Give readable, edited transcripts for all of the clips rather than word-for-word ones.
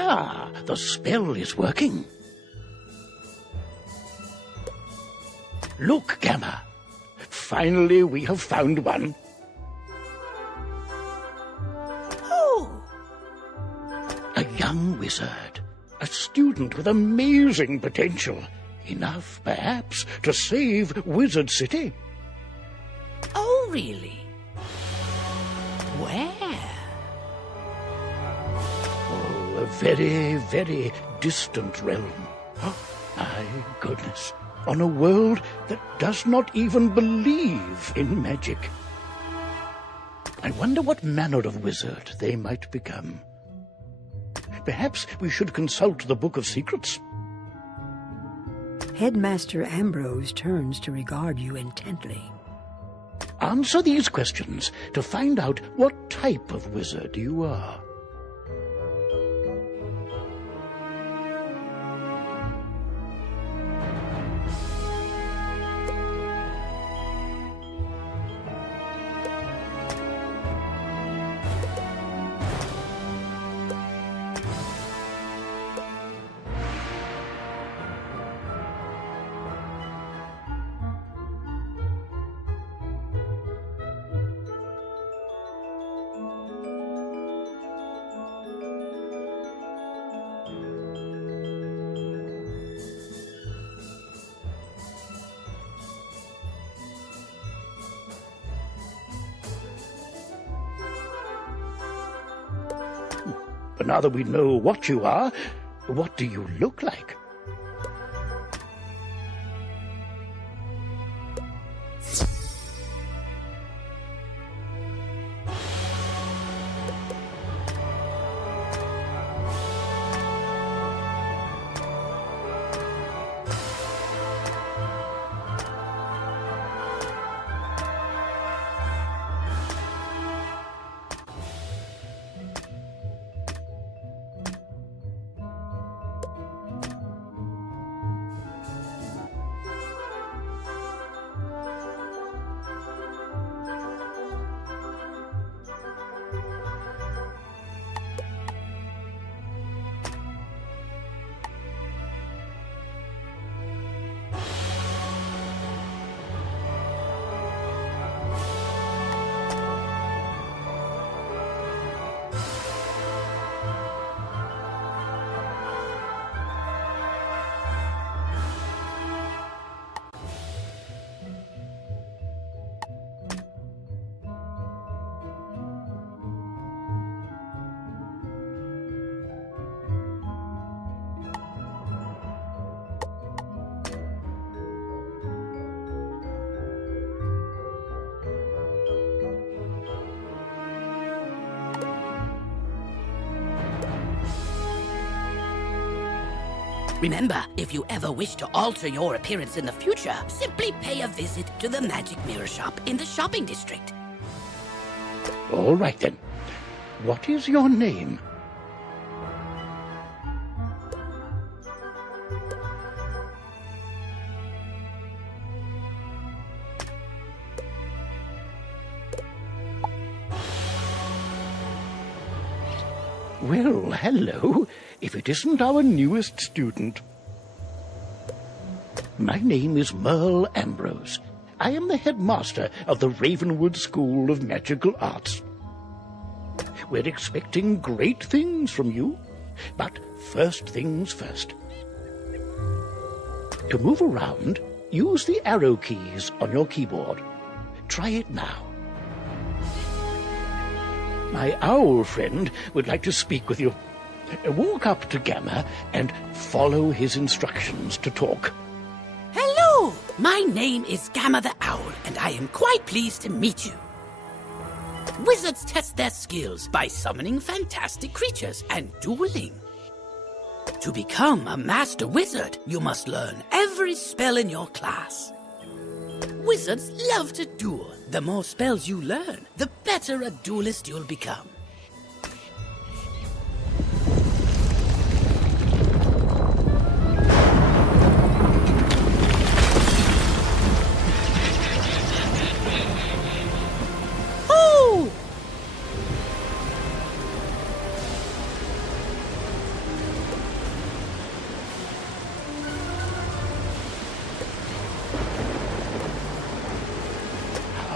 Ah, the spell is working. Look, Gamma. Finally, we have found one. Oh! A young wizard. A student with amazing potential. Enough, perhaps, to save Wizard City. Oh, really? Where? Oh, a very, very distant realm. Oh, my goodness. On a world that does not even believe in magic. I wonder what manner of wizard they might become. Perhaps we should consult the Book of Secrets. Headmaster Ambrose turns to regard you intently. Answer these questions to find out what type of wizard you are. But now that we know what you are, what do you look like? Remember, if you ever wish to alter your appearance in the future, simply pay a visit to the Magic Mirror Shop in the shopping district. All right, then. What is your name? Well, hello, if it isn't our newest student. My name is Merle Ambrose. I am the headmaster of the Ravenwood School of Magical Arts. We're expecting great things from you, but first things first. To move around, use the arrow keys on your keyboard. Try it now. My owl friend would like to speak with you. Walk up to Gamma and follow his instructions to talk. Hello! My name is Gamma the Owl, and I am quite pleased to meet you. Wizards test their skills by summoning fantastic creatures and dueling. To become a master wizard, you must learn every spell in your class. Wizards love to duel. The more spells you learn, the better a duelist you'll become.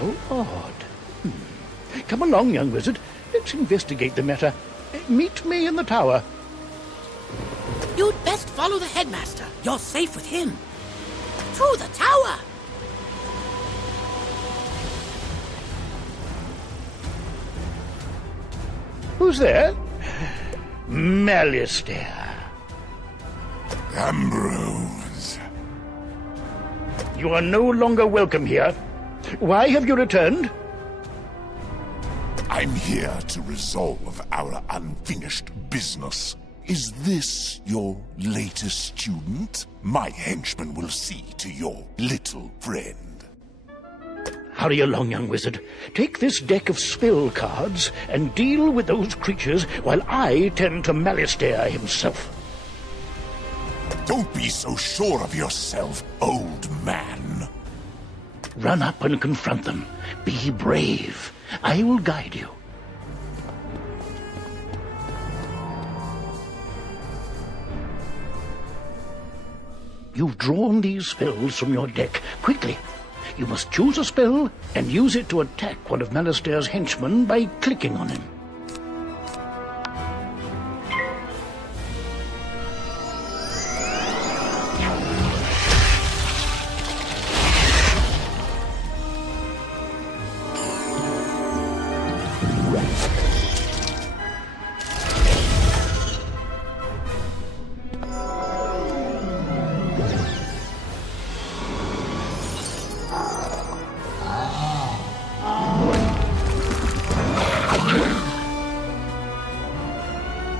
How odd. Come along, young wizard. Let's investigate the matter. Meet me in the tower. You'd best follow the headmaster. You're safe with him. To the tower! Who's there? Malistaire. Ambrose. You are no longer welcome here. Why have you returned? I'm here to resolve our unfinished business. Is this your latest student? My henchman will see to your little friend. Hurry along, young wizard. Take this deck of spell cards and deal with those creatures while I tend to Malistaire himself. Don't be so sure of yourself, old man. Run up and confront them. Be brave. I will guide you. You've drawn these spells from your deck. Quickly! You must choose a spell and use it to attack one of Malistaire's henchmen by clicking on him.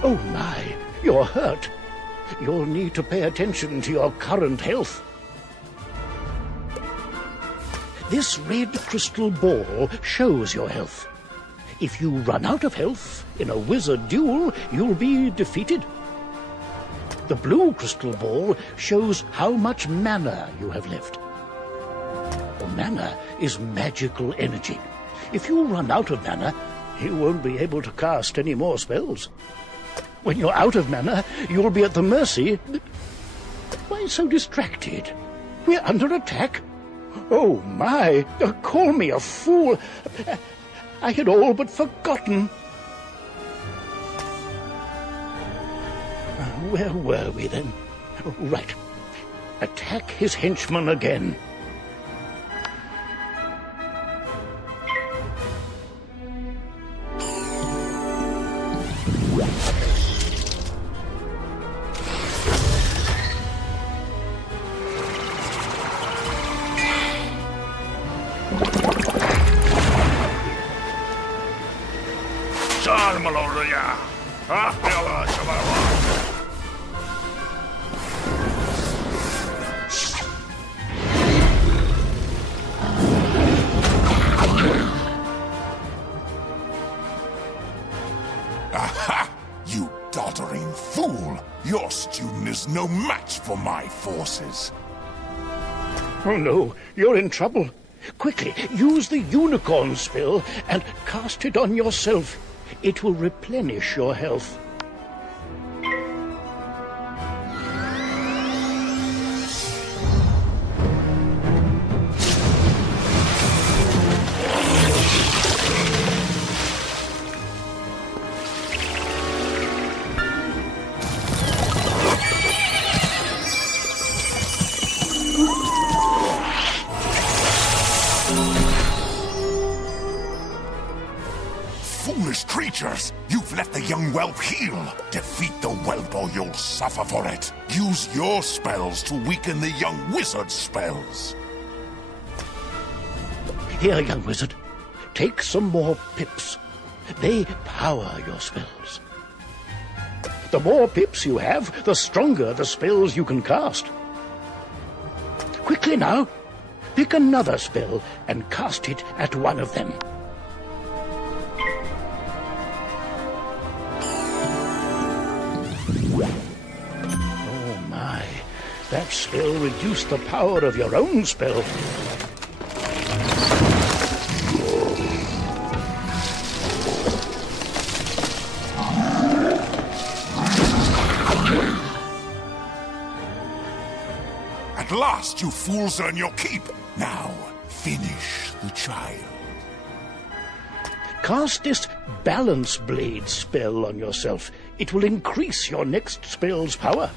Oh my, you're hurt. You'll need to pay attention to your current health. This red crystal ball shows your health. If you run out of health in a wizard duel, you'll be defeated. The blue crystal ball shows how much mana you have left. Mana is magical energy. If you run out of mana, you won't be able to cast any more spells. When you're out of mana, you'll be at the mercy... Why so distracted? We're under attack? Oh, my! Call me a fool! I had all but forgotten. Where were we then? Right. Attack his henchman again. Aha! You doddering fool! Your student is no match for my forces. Oh no, you're in trouble. Quickly, use the unicorn spell and cast it on yourself. It will replenish your health. Foolish creatures! You've let the young whelp heal! Defeat the whelp or you'll suffer for it! Use your spells to weaken the young wizard's spells! Here, young wizard. Take some more pips. They power your spells. The more pips you have, the stronger the spells you can cast. Quickly now! Pick another spell and cast it at one of them. Oh my, that spell reduced the power of your own spell. At last, you fools earn your keep! Now, finish the child. Cast this Balance Blade spell on yourself. It will increase your next spell's power.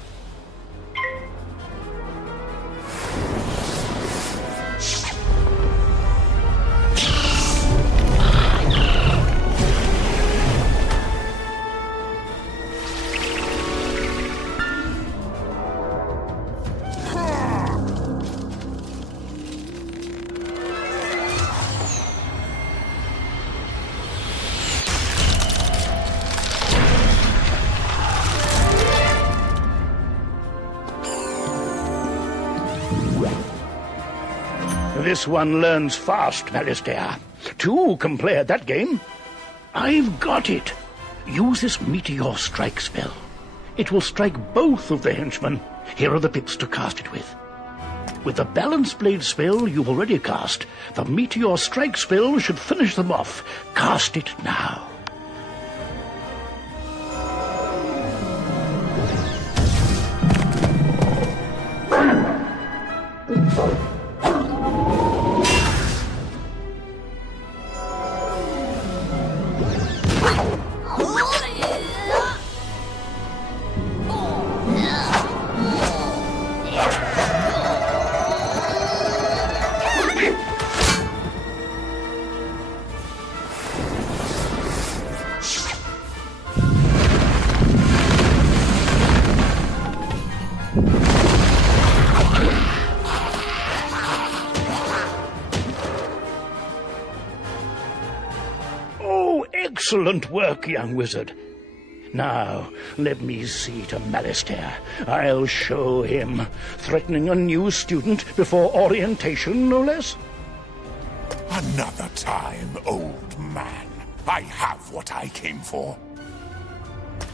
This one learns fast, Alistair. Two can play at that game. I've got it. Use this Meteor Strike spell. It will strike both of the henchmen. Here are the pips to cast it with. With the Balance Blade spell you've already cast, the Meteor Strike spell should finish them off. Cast it now. Excellent work, young wizard. Now, let me see to Alistair. I'll show him. Threatening a new student before orientation, no less? Another time, old man. I have what I came for.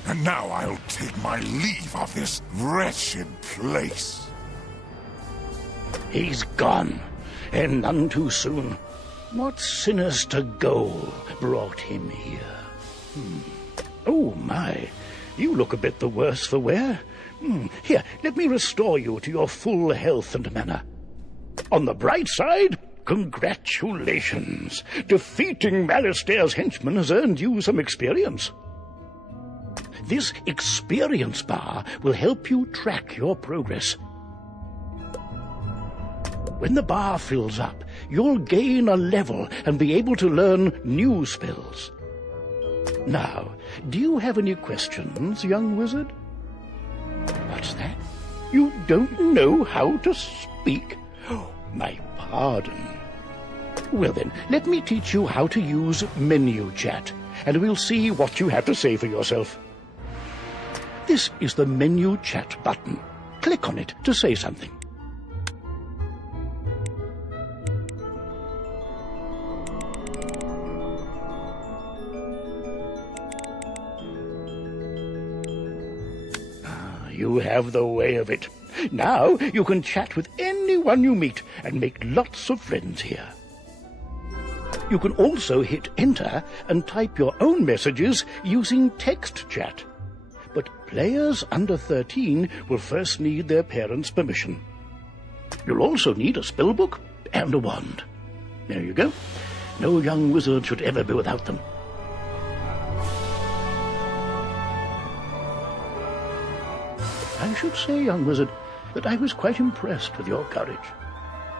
And now I'll take my leave of this wretched place. He's gone, and none too soon. What sinister goal brought him here? Oh, my. You look a bit the worse for wear. Here, let me restore you to your full health and manner. On the bright side, congratulations. Defeating Alistair's henchmen has earned you some experience. This experience bar will help you track your progress. When the bar fills up, you'll gain a level and be able to learn new spells. Now, do you have any questions, young wizard? What's that? You don't know how to speak? Oh, my pardon. Well then, let me teach you how to use menu chat, and we'll see what you have to say for yourself. This is the menu chat button. Click on it to say something. You have the way of it. Now you can chat with anyone you meet and make lots of friends here. You can also hit enter and type your own messages using text chat. But players under 13 will first need their parents' permission. You'll also need a spellbook and a wand. There you go. No young wizard should ever be without them. I should say, young wizard, that I was quite impressed with your courage.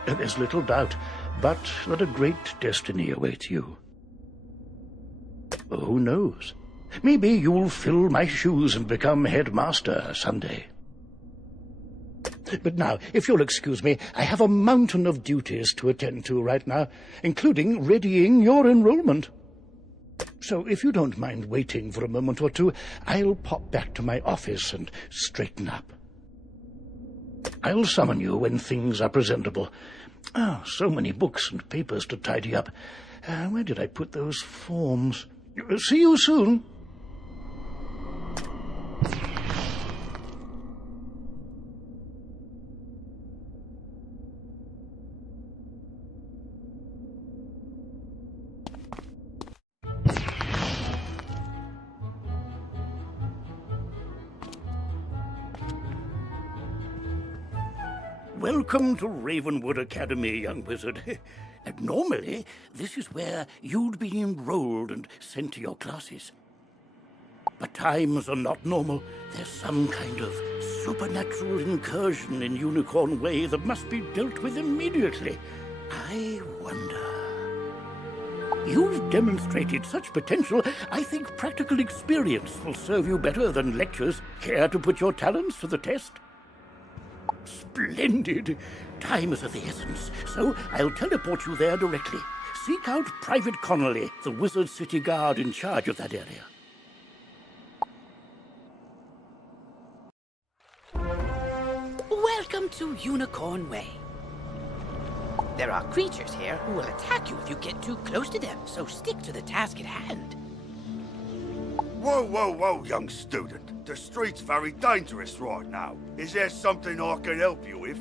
There's little doubt, but that a great destiny awaits you. Who knows? Maybe you'll fill my shoes and become headmaster someday. But now, if you'll excuse me, I have a mountain of duties to attend to right now, including readying your enrollment. So if you don't mind waiting for a moment or two, I'll pop back to my office and straighten up. I'll summon you when things are presentable. So many books and papers to tidy up. Where did I put those forms? See you soon. Welcome to Ravenwood Academy, young wizard. And normally, this is where you'd be enrolled and sent to your classes. But times are not normal. There's some kind of supernatural incursion in Unicorn Way that must be dealt with immediately. I wonder... You've demonstrated such potential, I think practical experience will serve you better than lectures. Care to put your talents to the test? Splendid! Time is of the essence, so I'll teleport you there directly. Seek out Private Connolly, the Wizard City Guard in charge of that area. Welcome to Unicorn Way. There are creatures here who will attack you if you get too close to them, so stick to the task at hand. Whoa, whoa, whoa, young student. The street's very dangerous right now. Is there something I can help you with?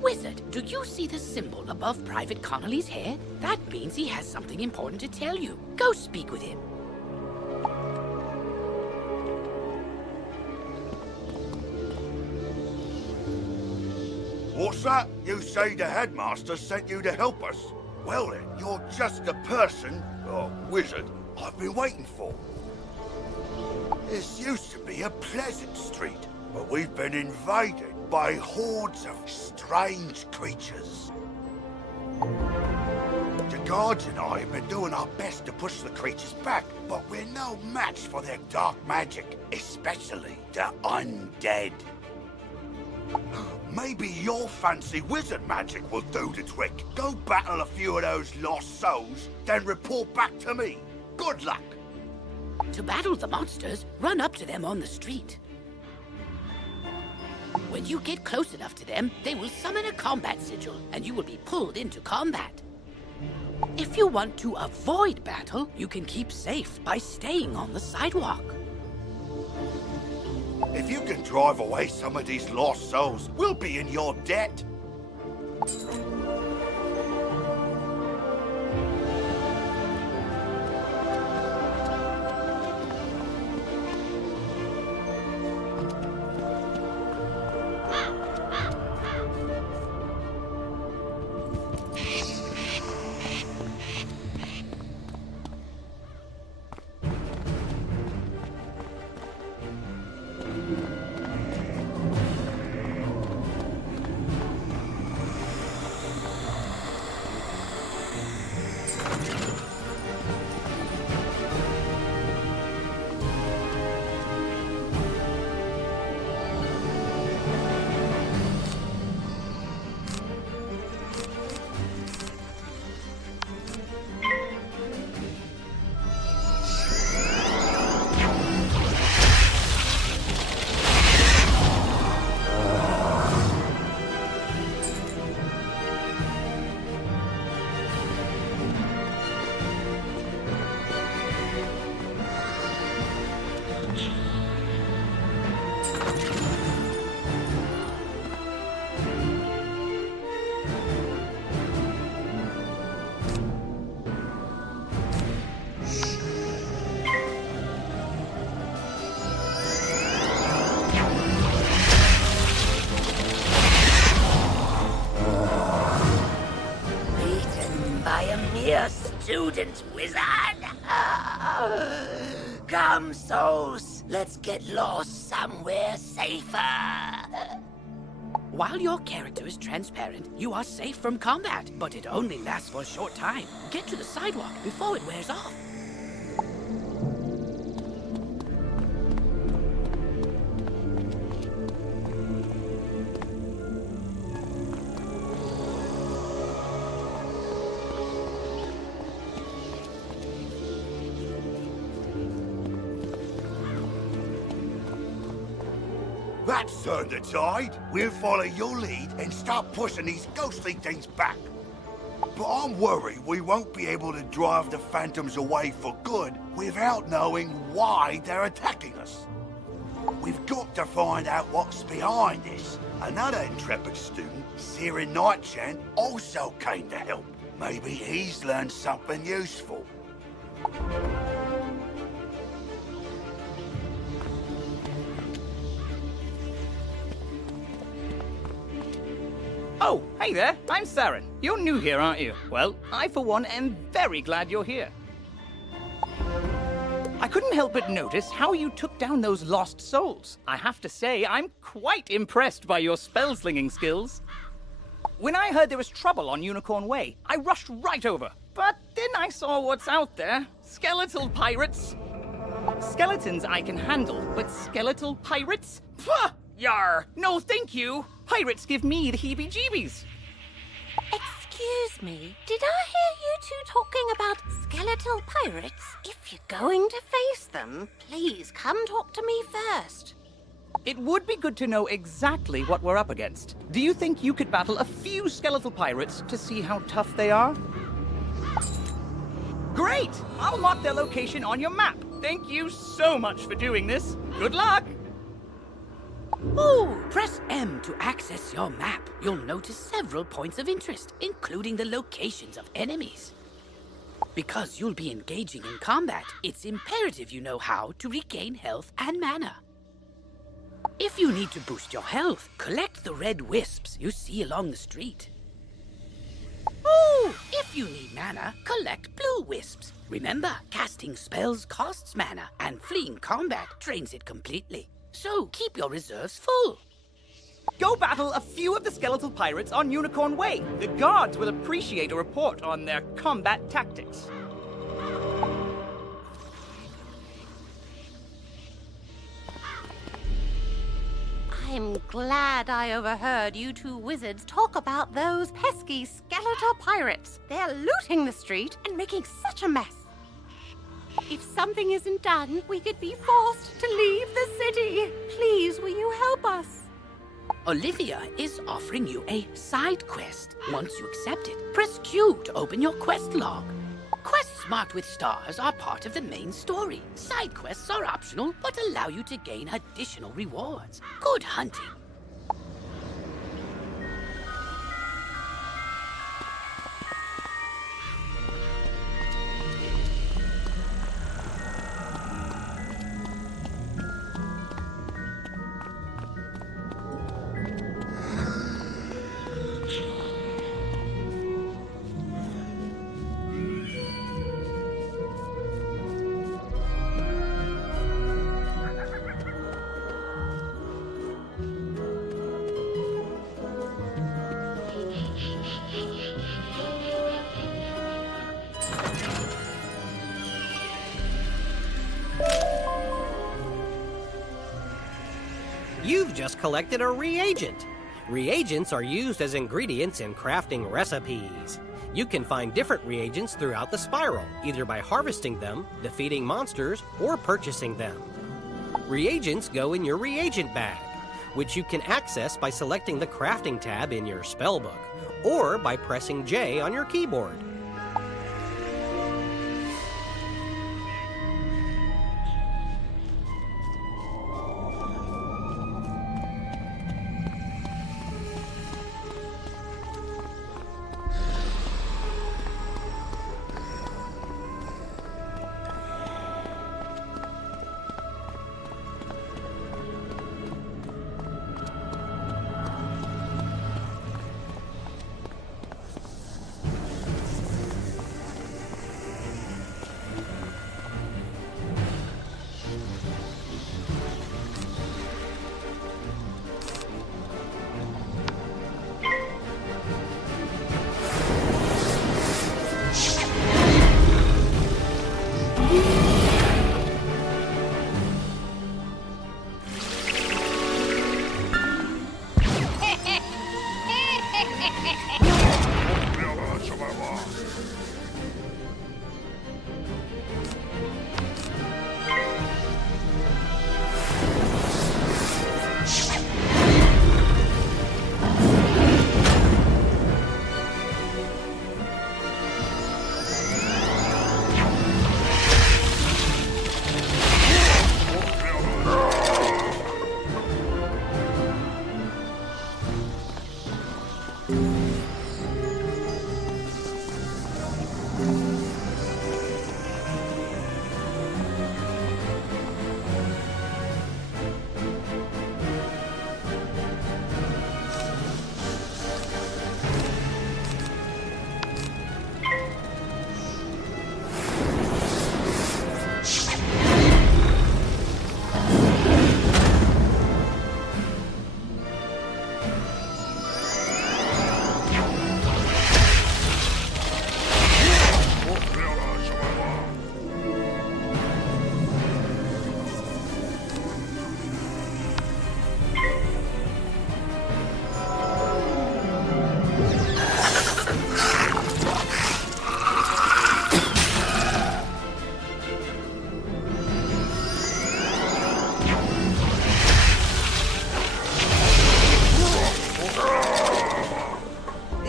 Wizard, do you see the symbol above Private Connolly's head? That means he has something important to tell you. Go speak with him. What's that? You say the headmaster sent you to help us? Well then, you're just the person, or wizard, I've been waiting for. This used to be a pleasant street, but we've been invaded by hordes of strange creatures. The guards and I have been doing our best to push the creatures back, but we're no match for their dark magic, especially the undead. Maybe your fancy wizard magic will do the trick. Go battle a few of those lost souls, then report back to me. Good luck! To battle the monsters, run up to them on the street. When you get close enough to them, they will summon a combat sigil, and you will be pulled into combat. If you want to avoid battle, you can keep safe by staying on the sidewalk. If you can drive away some of these lost souls, we'll be in your debt. Student wizard! Come, souls, let's get lost somewhere safer. While your character is transparent, you are safe from combat, but it only lasts for a short time. Get to the sidewalk before it wears off. That's turned the tide. We'll follow your lead and start pushing these ghostly things back. But I'm worried we won't be able to drive the phantoms away for good without knowing why they're attacking us. We've got to find out what's behind this. Another intrepid student, Siren Nightchant, also came to help. Maybe he's learned something useful. Oh, hey there, I'm Saren. You're new here, aren't you? Well, I for one am very glad you're here. I couldn't help but notice how you took down those lost souls. I have to say, I'm quite impressed by your spell-slinging skills. When I heard there was trouble on Unicorn Way, I rushed right over. But then I saw what's out there. Skeletal pirates. Skeletons I can handle, but skeletal pirates? Pah! Yar! No thank you! Pirates give me the heebie-jeebies. Excuse me, did I hear you two talking about skeletal pirates? If you're going to face them, please come talk to me first. It would be good to know exactly what we're up against. Do you think you could battle a few skeletal pirates to see how tough they are? Great! I'll mark their location on your map. Thank you so much for doing this. Good luck! Ooh, press M to access your map. You'll notice several points of interest, including the locations of enemies. Because you'll be engaging in combat, it's imperative you know how to regain health and mana. If you need to boost your health, collect the red wisps you see along the street. Ooh, if you need mana, collect blue wisps. Remember, casting spells costs mana, and fleeing combat drains it completely. So keep your reserves full. Go battle a few of the skeletal pirates on Unicorn Way. The guards will appreciate a report on their combat tactics. I'm glad I overheard you two wizards talk about those pesky skeletal pirates. They're looting the street and making such a mess. If something isn't done, we could be forced to leave the city. Please, will you help us? Olivia is offering you a side quest. Once you accept it, press Q to open your quest log. Quests marked with stars are part of the main story. Side quests are optional, but allow you to gain additional rewards. Good hunting. You've just collected a reagent. Reagents are used as ingredients in crafting recipes. You can find different reagents throughout the spiral, either by harvesting them, defeating monsters, or purchasing them. Reagents go in your reagent bag, which you can access by selecting the crafting tab in your spellbook, or by pressing J on your keyboard.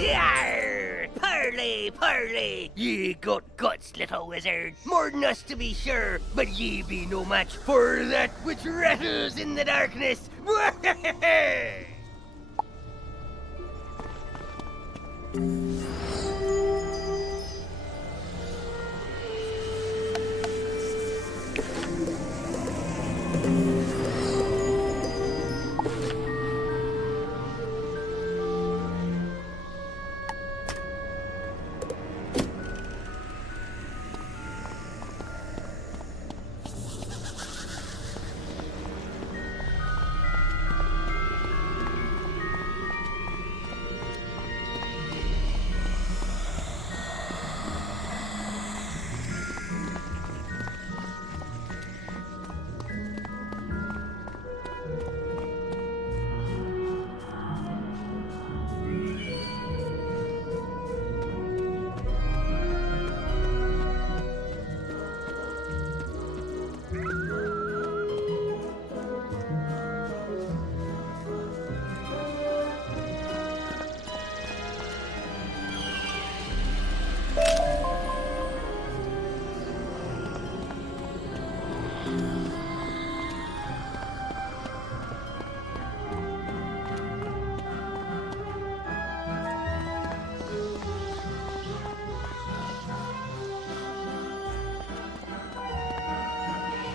Yarr! Parley, parley! Ye got guts, little wizard. More than us to be sure, but ye be no match for that which rattles in the darkness.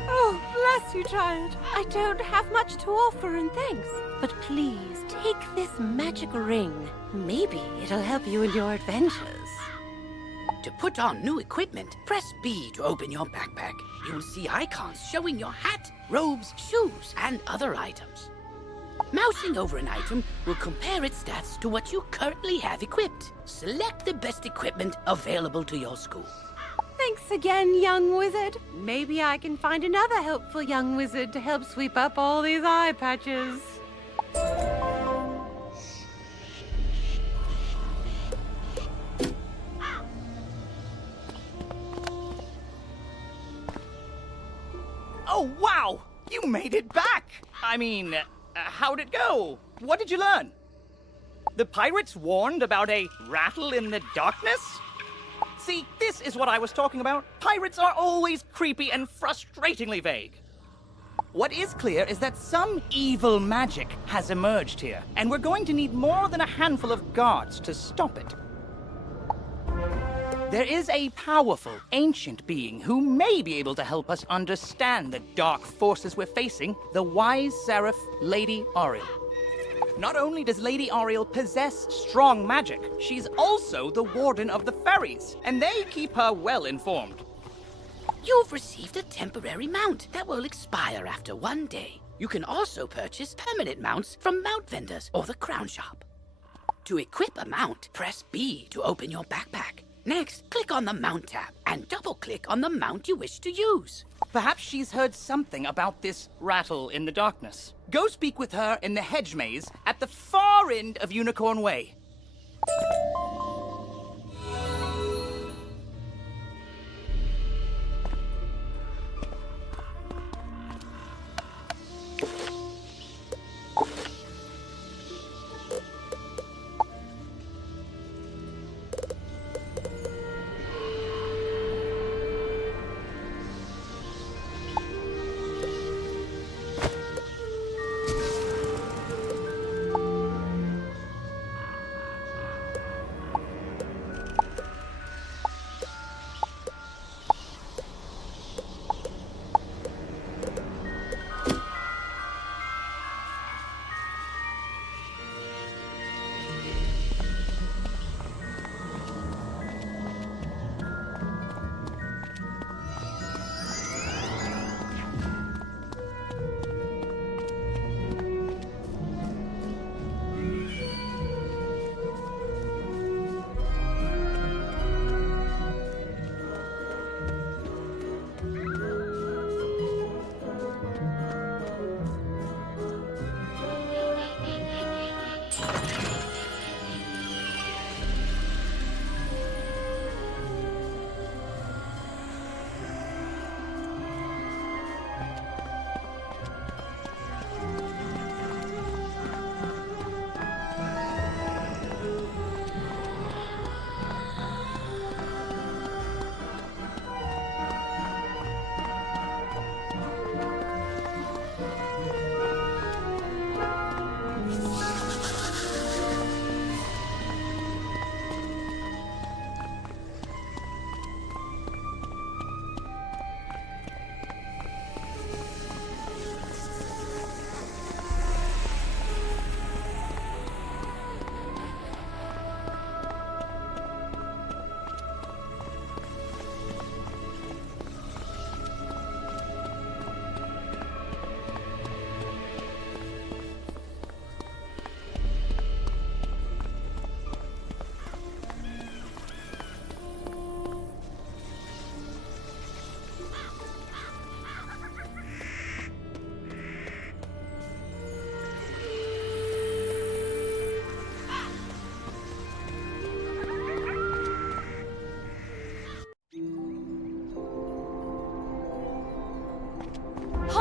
Oh, bless you, child. I don't have much to offer in thanks. But please, take this magic ring. Maybe it'll help you in your adventures. To put on new equipment, press B to open your backpack. You'll see icons showing your hat, robes, shoes, and other items. Mousing over an item will compare its stats to what you currently have equipped. Select the best equipment available to your school. Thanks again, young wizard. Maybe I can find another helpful young wizard to help sweep up all these eye patches. Oh, wow! You made it back! I mean, how'd it go? What did you learn? The pirates warned about a rattle in the darkness? See, this is what I was talking about. Pirates are always creepy and frustratingly vague. What is clear is that some evil magic has emerged here, and we're going to need more than a handful of guards to stop it. There is a powerful, ancient being who may be able to help us understand the dark forces we're facing, the wise seraph, Lady Ariel. Not only does Lady Ariel possess strong magic, she's also the warden of the ferries, and they keep her well informed. You've received a temporary mount that will expire after 1 day. You can also purchase permanent mounts from mount vendors or the crown shop. To equip a mount, press B to open your backpack. Next, click on the Mount tab and double-click on the mount you wish to use. Perhaps she's heard something about this rattle in the darkness. Go speak with her in the hedge maze at the far end of Unicorn Way.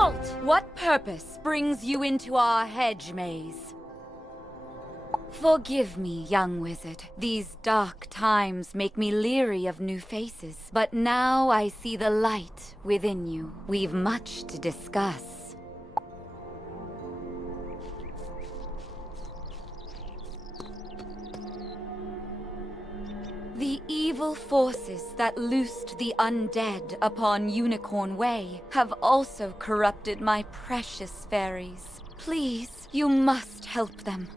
Halt! What purpose brings you into our hedge maze? Forgive me, young wizard. These dark times make me leery of new faces. But now I see the light within you. We've much to discuss. The evil forces that loosed the undead upon Unicorn Way have also corrupted my precious fairies. Please, you must help them.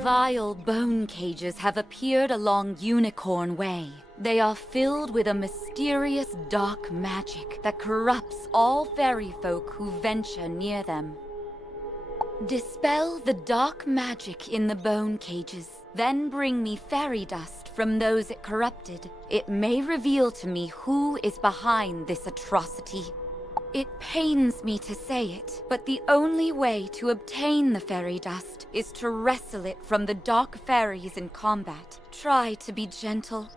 Vile bone cages have appeared along Unicorn Way. They are filled with a mysterious dark magic that corrupts all fairy folk who venture near them. Dispel the dark magic in the bone cages, then bring me fairy dust from those it corrupted. It may reveal to me who is behind this atrocity. It pains me to say it, but the only way to obtain the fairy dust is to wrestle it from the dark fairies in combat. Try to be gentle.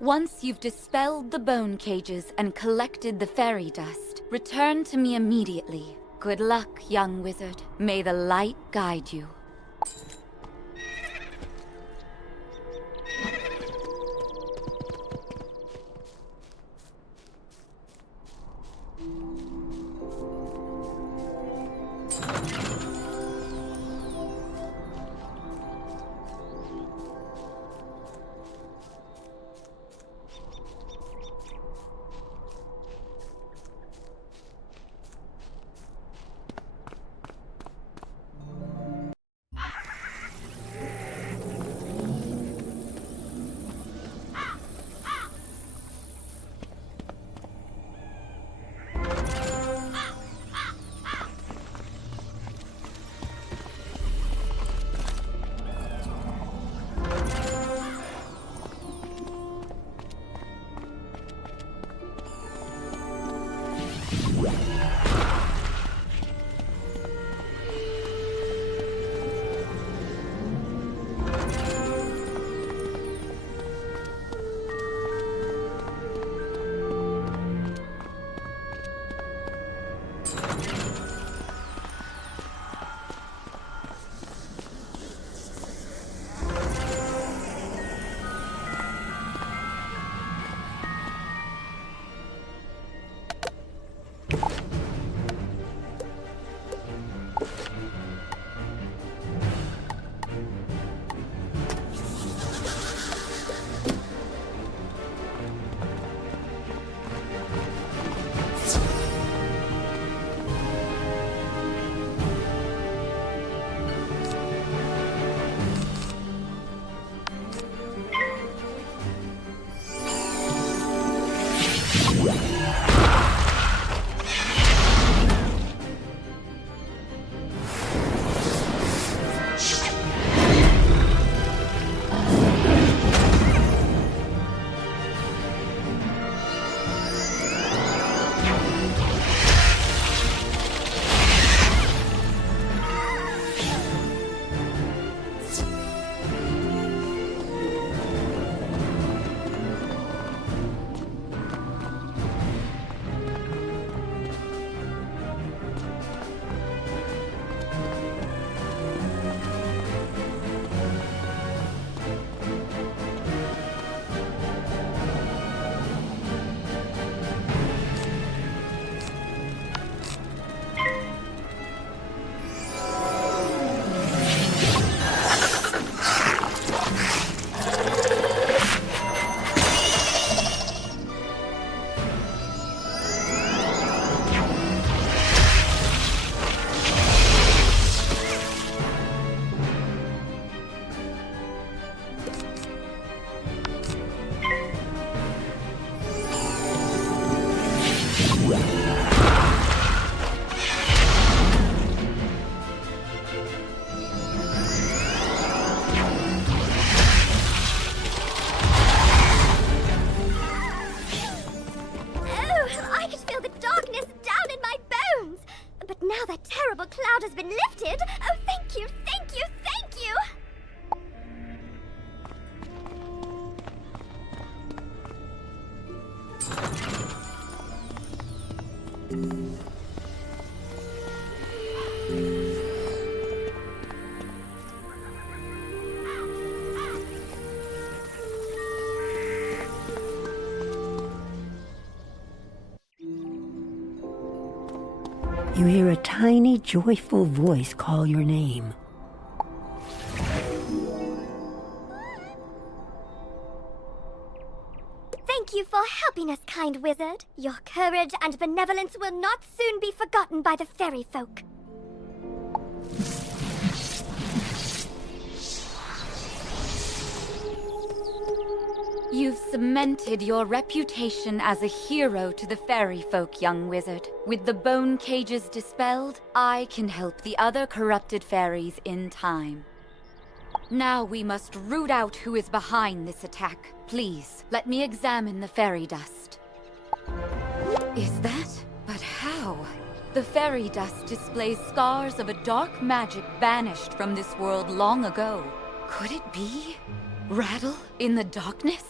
Once you've dispelled the bone cages and collected the fairy dust, return to me immediately. Good luck, young wizard. May the light guide you. You hear a tiny, joyful voice call your name. Thank you for helping us, kind wizard. Your courage and benevolence will not soon be forgotten by the fairy folk. You've cemented your reputation as a hero to the fairy folk, young wizard. With the bone cages dispelled, I can help the other corrupted fairies in time. Now we must root out who is behind this attack. Please, let me examine the fairy dust. Is that? But how? The fairy dust displays scars of a dark magic banished from this world long ago. Could it be? Rattle in the darkness?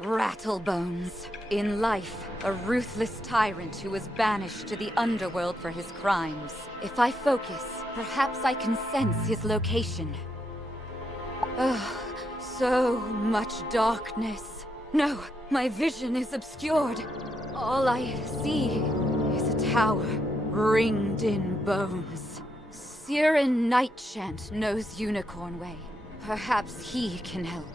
Rattlebones. In life, a ruthless tyrant who was banished to the underworld for his crimes. If I focus, perhaps I can sense his location. Ugh, so much darkness. No, my vision is obscured. All I see is a tower ringed in bones. Siren Nightchant knows Unicorn Way. Perhaps he can help.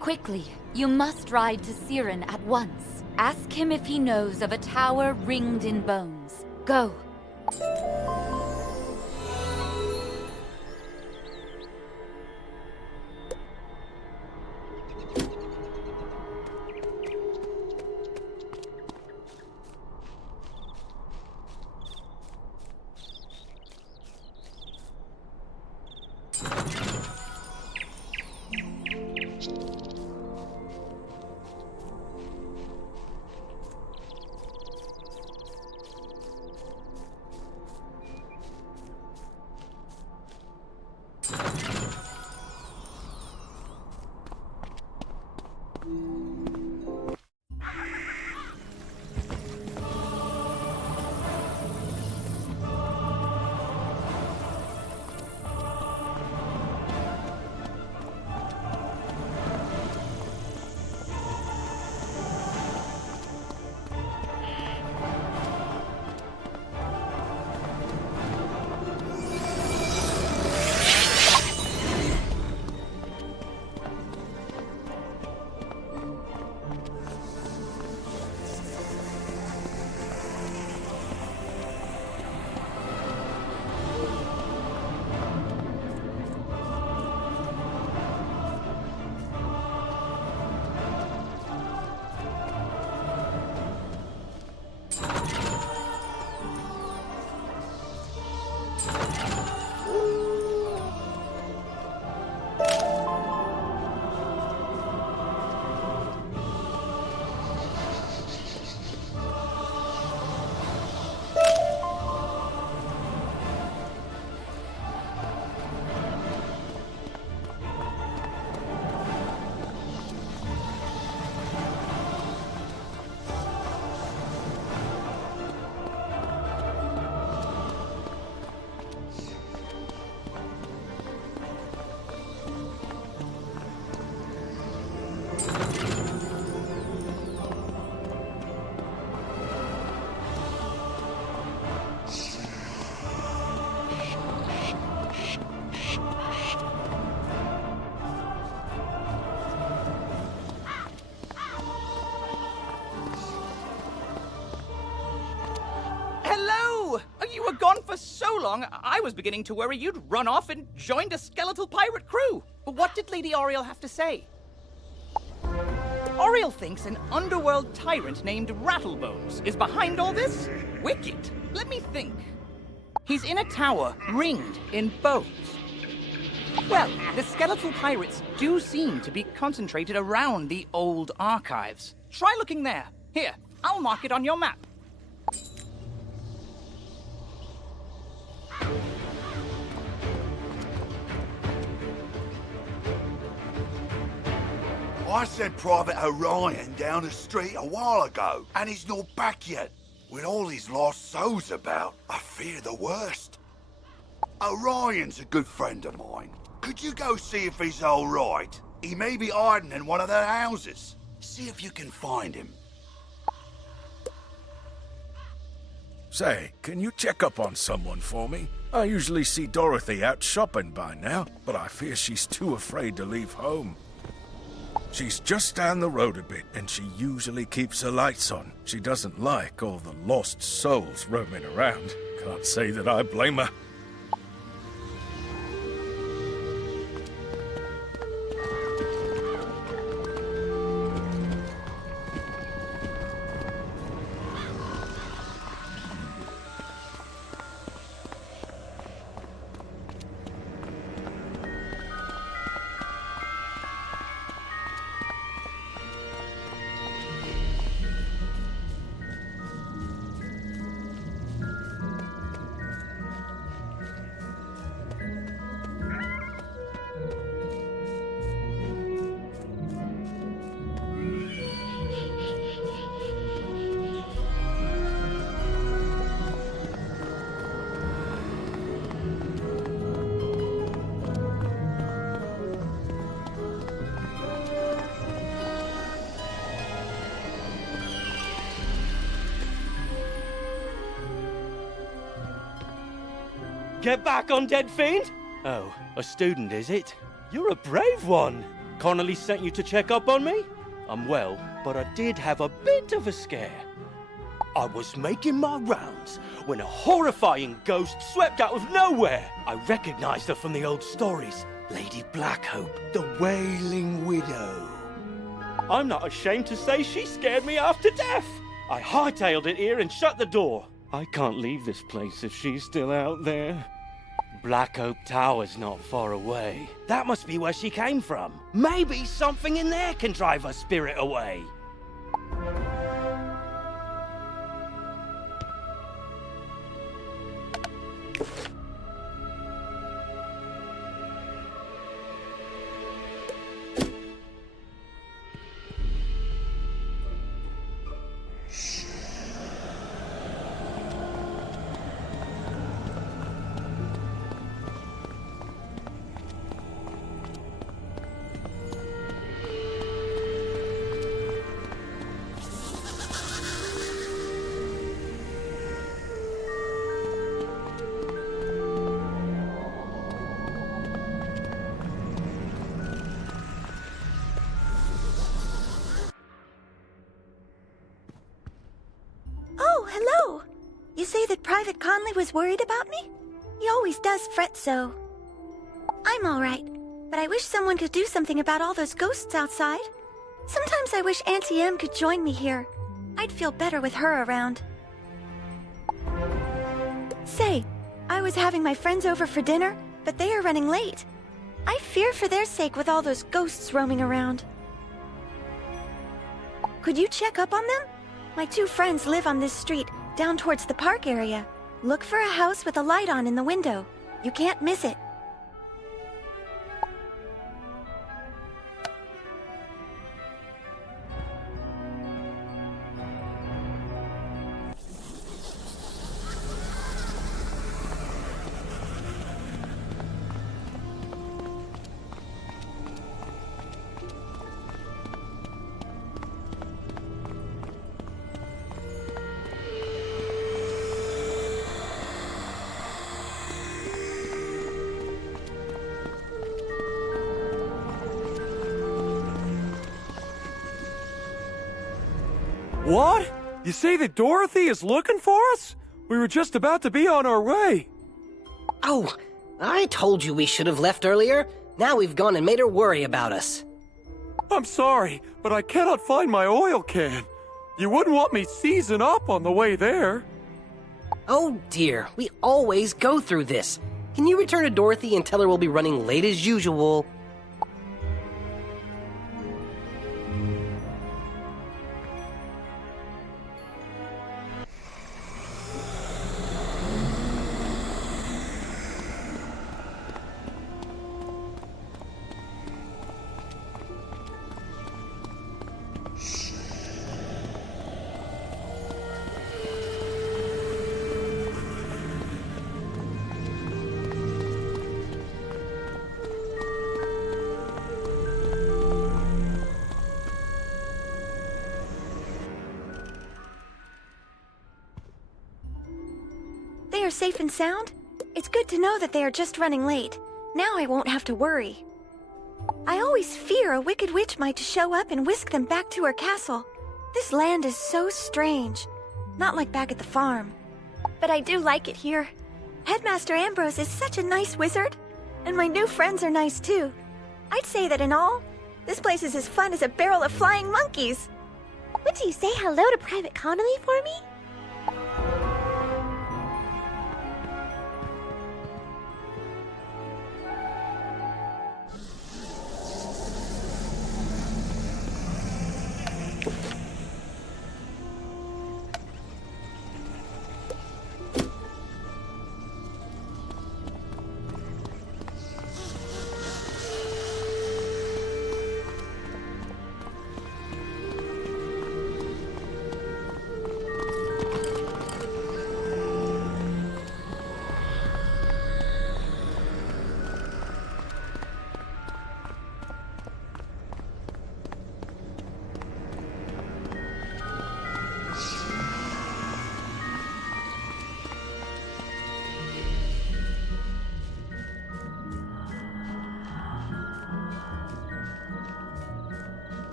Quickly, you must ride to Siren at once. Ask him if he knows of a tower ringed in bones. Go. You were gone for so long, I was beginning to worry you'd run off and joined a skeletal pirate crew. But what did Lady Oriel have to say? Oriel thinks an underworld tyrant named Rattlebones is behind all this? Wicked. Let me think. He's in a tower ringed in bones. Well, the skeletal pirates do seem to be concentrated around the old archives. Try looking there. Here, I'll mark it on your map. I sent Private Orion down the street a while ago, and he's not back yet. With all these lost souls about, I fear the worst. Orion's a good friend of mine. Could you go see if he's all right? He may be hiding in one of their houses. See if you can find him. Say, can you check up on someone for me? I usually see Dorothy out shopping by now, but I fear she's too afraid to leave home. She's just down the road a bit, and she usually keeps her lights on. She doesn't like all the lost souls roaming around. Can't say that I blame her. Get back on, dead fiend! Oh, a student, is it? You're a brave one. Connolly sent you to check up on me? I'm well, but I did have a bit of a scare. I was making my rounds when a horrifying ghost swept out of nowhere. I recognized her from the old stories. Lady Blackhope, the Wailing Widow. I'm not ashamed to say she scared me half to death. I hightailed it here and shut the door. I can't leave this place if she's still out there. Black Oak Tower's not far away. That must be where she came from. Maybe something in there can drive her spirit away. Hello! You say that Private Conley was worried about me? He always does fret so. I'm alright, but I wish someone could do something about all those ghosts outside. Sometimes I wish Auntie Em could join me here. I'd feel better with her around. Say, I was having my friends over for dinner, but they are running late. I fear for their sake with all those ghosts roaming around. Could you check up on them? My two friends live on this street, down towards the park area. Look for a house with a light on in the window. You can't miss it. What? You say that Dorothy is looking for us? We were just about to be on our way. Oh, I told you we should have left earlier. Now we've gone and made her worry about us. I'm sorry, but I cannot find my oil can. You wouldn't want me seizing up on the way there. Oh dear, we always go through this. Can you return to Dorothy and tell her we'll be running late as usual? safe and sound? It's good to know that they are just running late. Now I won't have to worry. I always fear a wicked witch might show up and whisk them back to her castle. This land is so strange. Not like back at the farm. But I do like it here. Headmaster Ambrose is such a nice wizard. And my new friends are nice too. I'd say that in all, this place is as fun as a barrel of flying monkeys. Would you say hello to Private Connolly for me?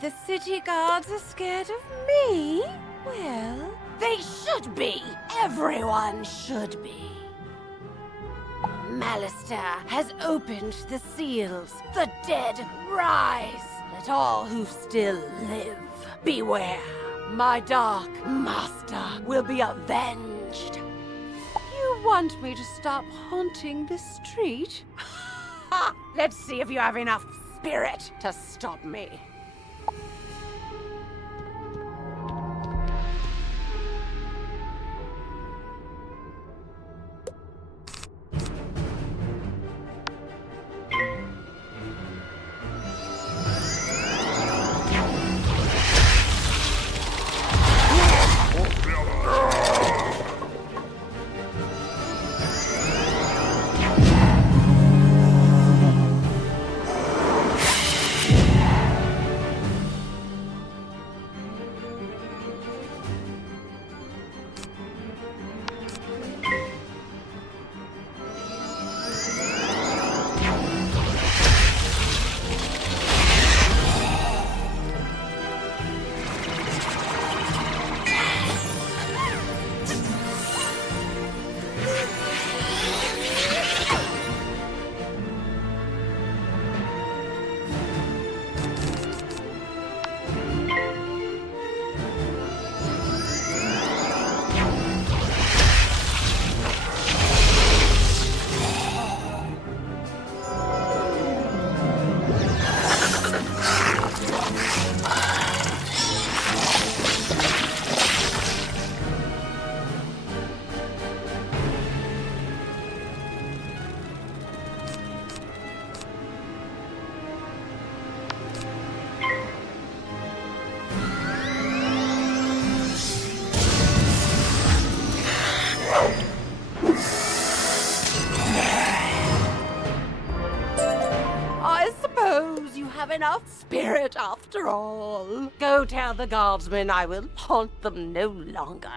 The city guards are scared of me? Well, they should be. Everyone should be. Malister has opened the seals. The dead rise. Let all who still live beware. My dark master will be avenged. You want me to stop haunting this street? Ha! Let's see if you have enough spirit to stop me. Enough spirit after all. Go tell the guardsmen I will haunt them no longer.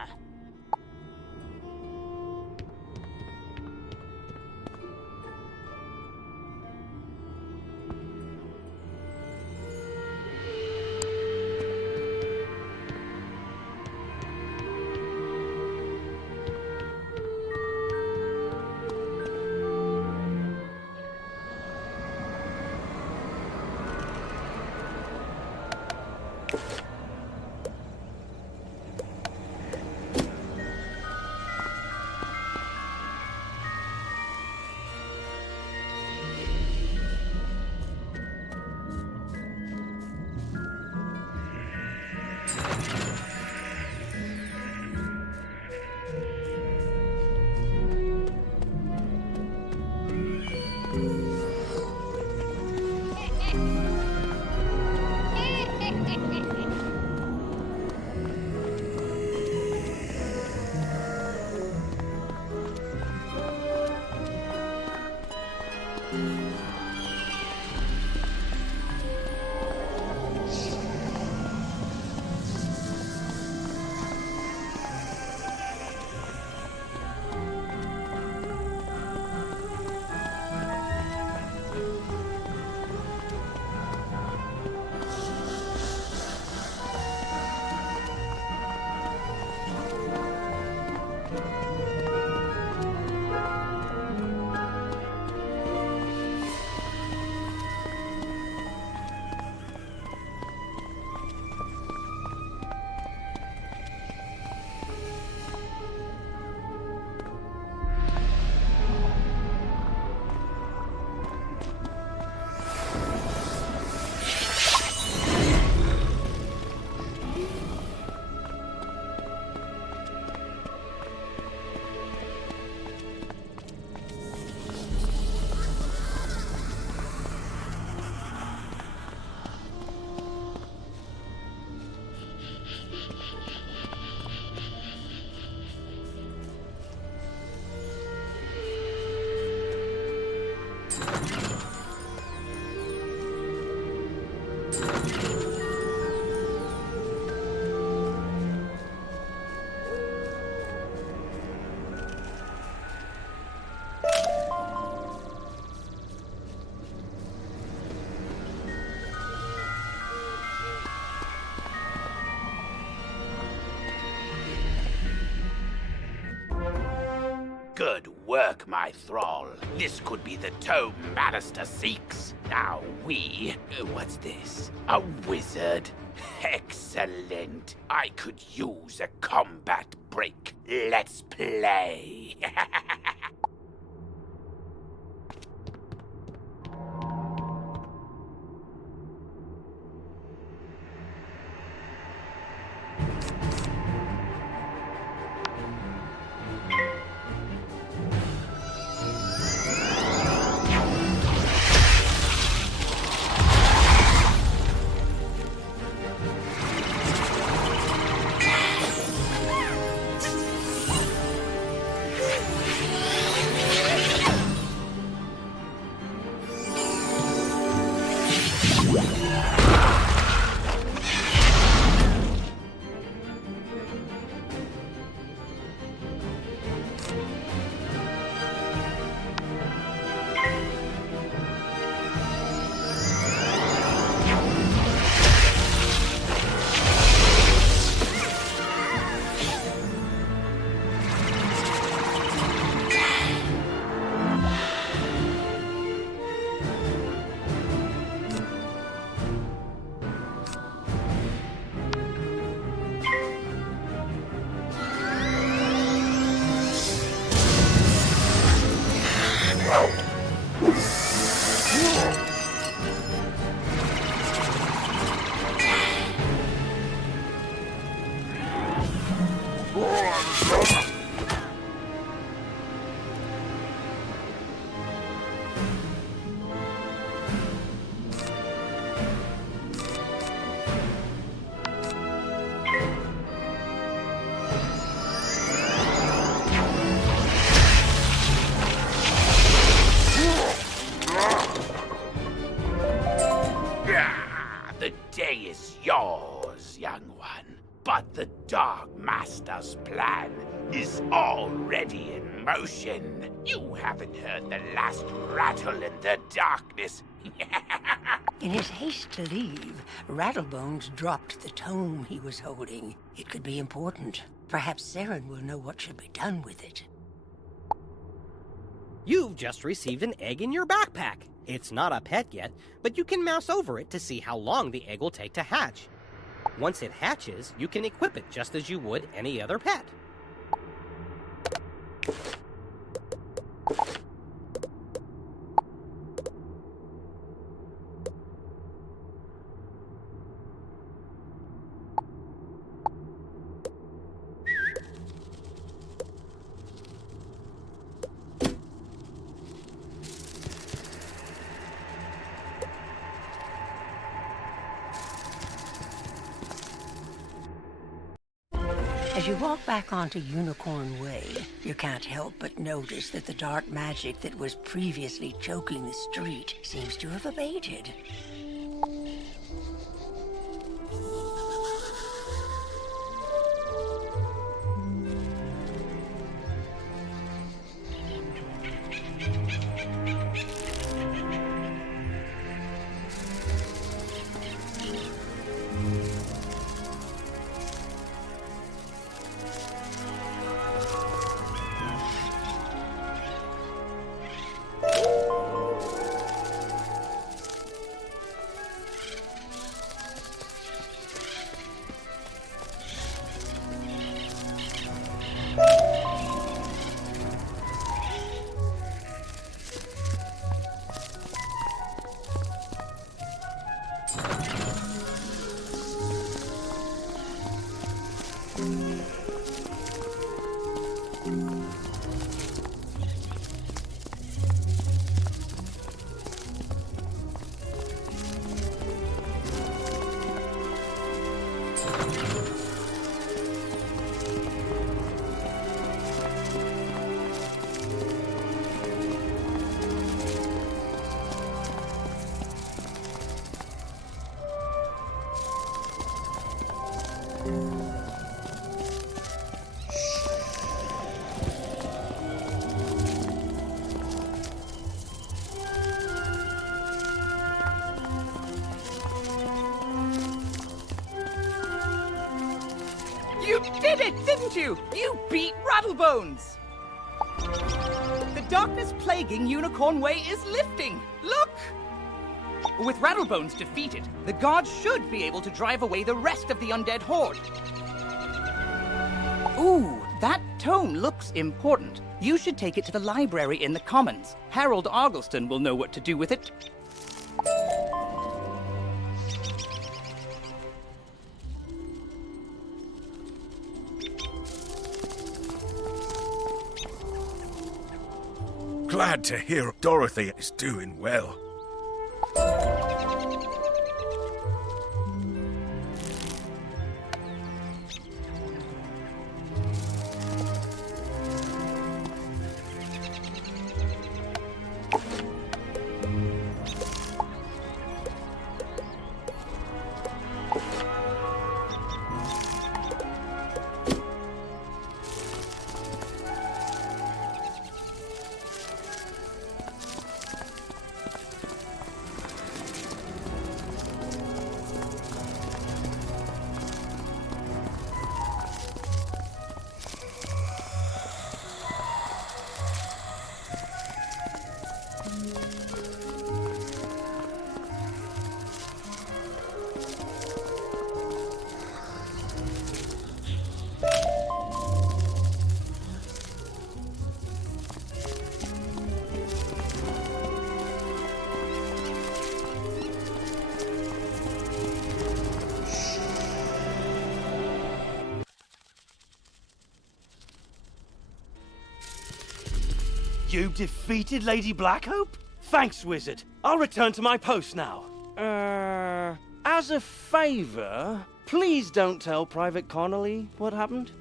work, my thrall. This could be the tome Manister seeks. Now what's this? A wizard? Excellent. I could use a combat break. Let's play. The day is yours, young one. But the Dark Master's plan is already in motion. You haven't heard the last rattle in the darkness. In his haste to leave, Rattlebones dropped the tome he was holding. It could be important. Perhaps Saren will know what should be done with it. You've just received an egg in your backpack. It's not a pet yet, but you can mouse over it to see how long the egg will take to hatch. Once it hatches, you can equip it just as you would any other pet. As you walk back onto Unicorn Way, you can't help but notice that the dark magic that was previously choking the street seems to have abated. You did it, didn't you? You beat Rattlebones! darkness plaguing Unicorn Way is lifting! Look! With Rattlebones defeated, the guards should be able to drive away the rest of the undead horde. Ooh, that tome looks important. You should take it to the library in the Commons. Harold Argleston will know what to do with it. Glad to hear Dorothy is doing well. You defeated Lady Blackhope? Thanks, Wizard. I'll return to my post now. As a favor, please don't tell Private Connolly what happened.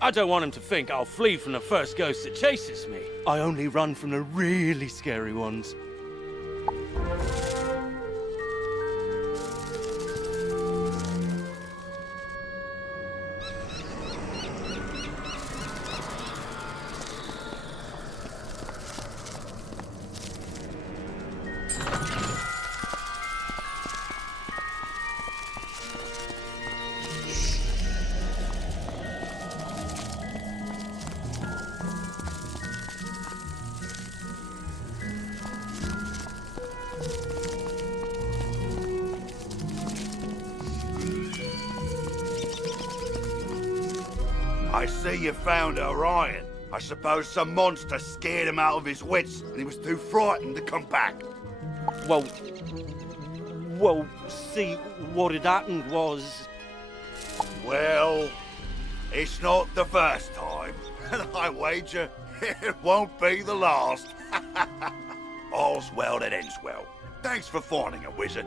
I don't want him to think I'll flee from the first ghost that chases me. I only run from the really scary ones. I see you found Orion. I suppose some monster scared him out of his wits and he was too frightened to come back. Well, see, what had happened was... Well, it's not the first time. And I wager it won't be the last. All's well that ends well. Thanks for finding a wizard.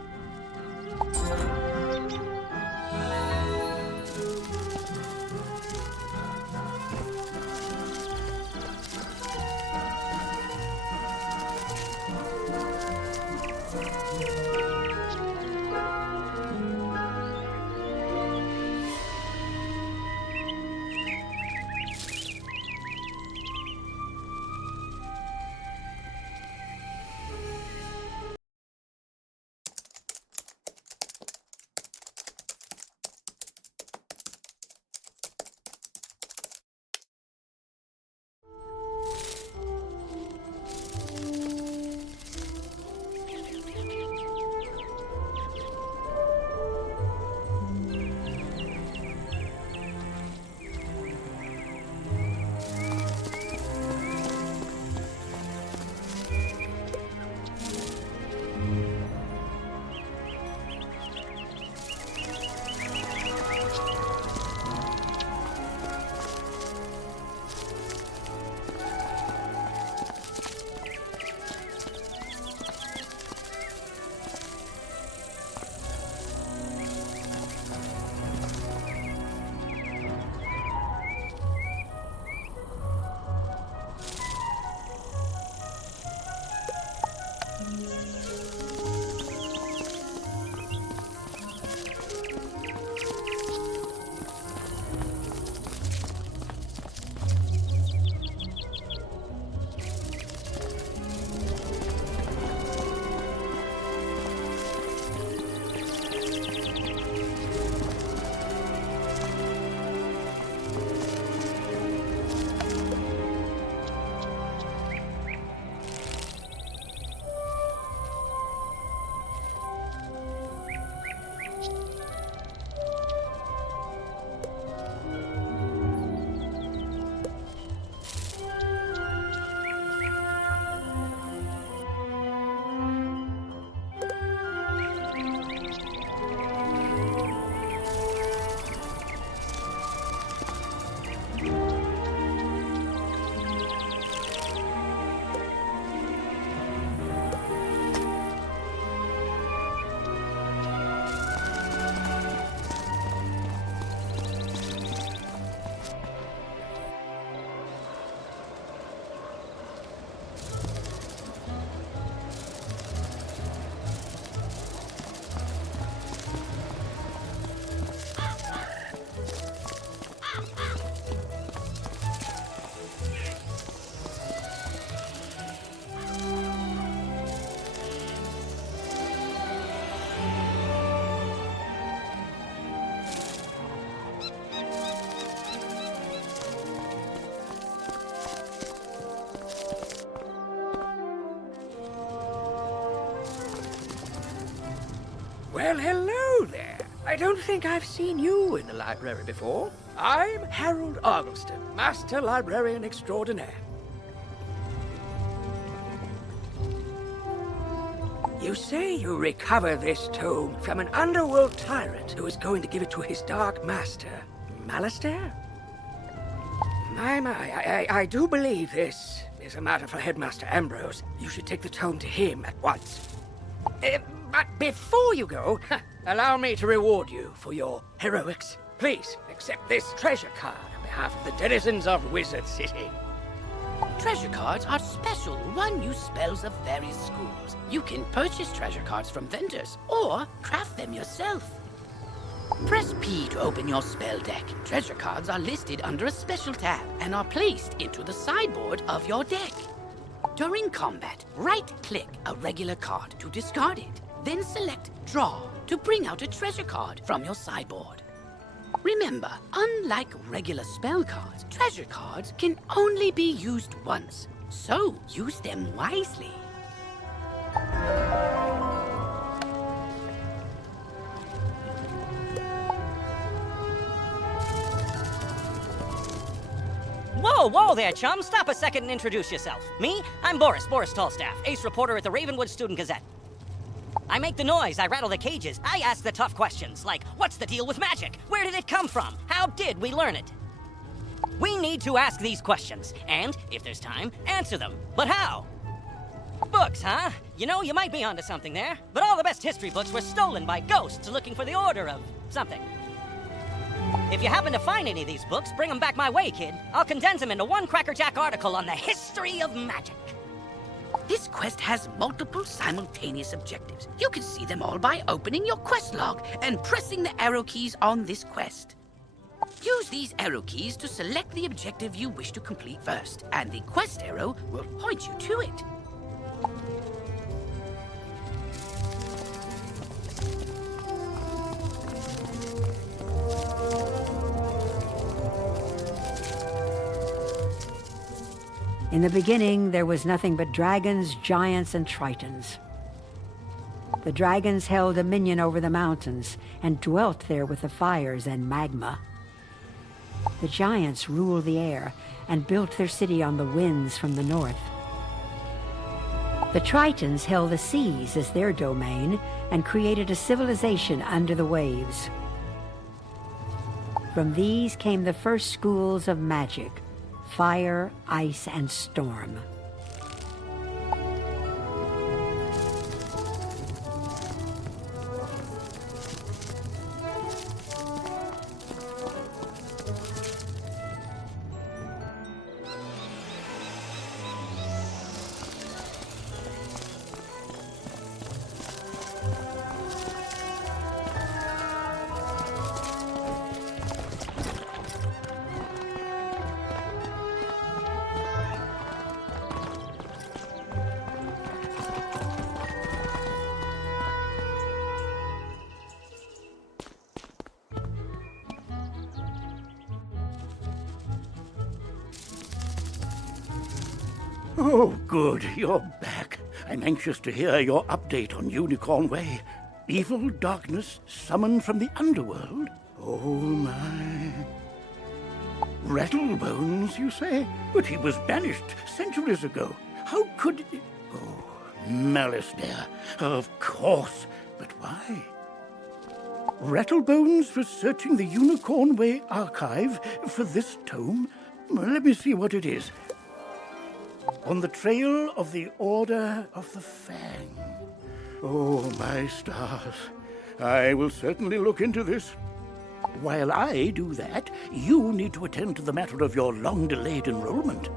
Well, hello there. I don't think I've seen you in the library before. I'm Harold Argleston, Master Librarian Extraordinaire. You say you recover this tome from an underworld tyrant who is going to give it to his dark master, Malistaire? I do believe this is a matter for Headmaster Ambrose. You should take the tome to him at once. But before you go, allow me to reward you for your heroics. Please accept this treasure card on behalf of the denizens of Wizard City. Treasure cards are special one-use spells of various schools. You can purchase treasure cards from vendors or craft them yourself. Press P to open your spell deck. Treasure cards are listed under a special tab and are placed into the sideboard of your deck. During combat, right-click a regular card to discard it. Then select Draw to bring out a treasure card from your sideboard. Remember, unlike regular spell cards, treasure cards can only be used once, so use them wisely. Whoa there, chum. Stop a second and introduce yourself. Me? I'm Boris Tallstaff, ace reporter at the Ravenwood Student Gazette. I make the noise, I rattle the cages, I ask the tough questions, like, what's the deal with magic? Where did it come from? How did we learn it? We need to ask these questions, and, if there's time, answer them. But how? Books, huh? You know, you might be onto something there, but all the best history books were stolen by ghosts looking for the order of something. If you happen to find any of these books, bring them back my way, kid. I'll condense them into one crackerjack article on the history of magic. This quest has multiple simultaneous objectives. You can see them all by opening your quest log and pressing the arrow keys on this quest. Use these arrow keys to select the objective you wish to complete first, and the quest arrow will point you to it. In the beginning, there was nothing but dragons, giants, and tritons. The dragons held dominion over the mountains and dwelt there with the fires and magma. The giants ruled the air and built their city on the winds from the north. The tritons held the seas as their domain and created a civilization under the waves. From these came the first schools of magic: fire, ice, and storm. Oh, good, you're back. I'm anxious to hear your update on Unicorn Way. Evil darkness summoned from the underworld? Oh, my. Rattlebones, you say? But he was banished centuries ago. How could... Oh, Malistaire. Of course. But why? Rattlebones was searching the Unicorn Way archive for this tome? Well, let me see what it is. On the trail of the Order of the Fang. Oh, my stars. I will certainly look into this. While I do that, you need to attend to the matter of your long-delayed enrollment.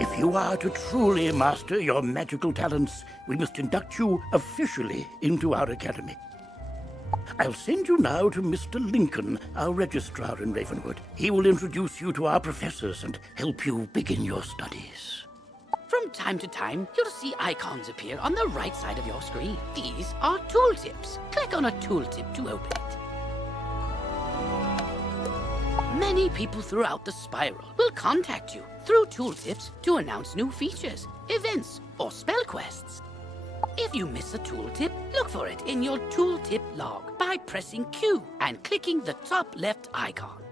If you are to truly master your magical talents, we must induct you officially into our academy. I'll send you now to Mr. Lincoln, our registrar in Ravenwood. He will introduce you to our professors and help you begin your studies. From time to time, you'll see icons appear on the right side of your screen. These are tooltips. Click on a tooltip to open it. Many people throughout the spiral will contact you through tooltips to announce new features, events, or spell quests. If you miss a tooltip, look for it in your tooltip log by pressing Q and clicking the top left icon.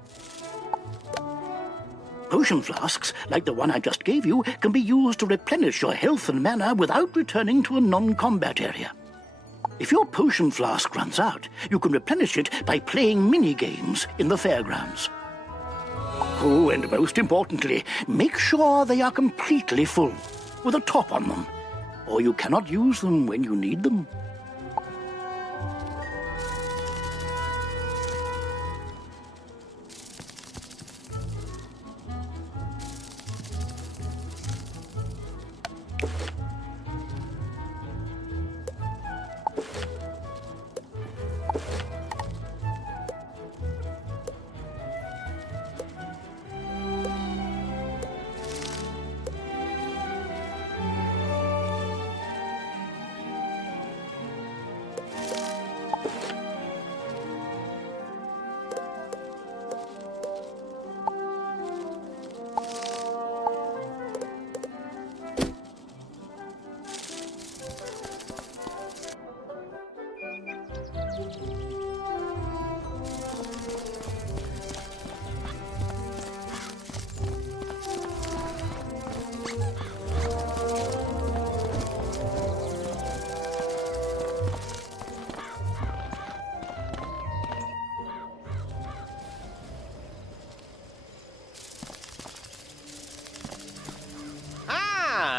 Potion flasks, like the one I just gave you, can be used to replenish your health and mana without returning to a non-combat area. If your potion flask runs out, you can replenish it by playing mini-games in the fairgrounds. Oh, and most importantly, make sure they are completely full, with a top on them, or you cannot use them when you need them.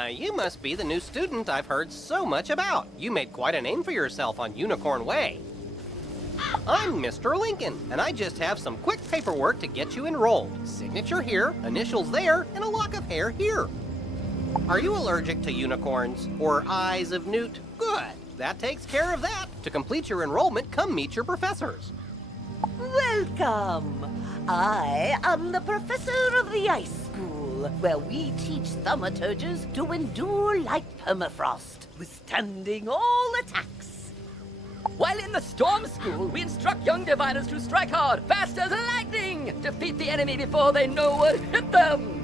You must be the new student I've heard so much about. You made quite a name for yourself on Unicorn Way. I'm Mr. Lincoln, and I just have some quick paperwork to get you enrolled. Signature here, initials there, and a lock of hair here. Are you allergic to unicorns or eyes of newt? Good. That takes care of that. To complete your enrollment, come meet your professors. Welcome. I am the professor of the Ice School, where we teach thaumaturges to endure like permafrost, withstanding all attacks. While in the Storm School, we instruct young diviners to strike hard, fast as lightning, defeat the enemy before they know what hit them.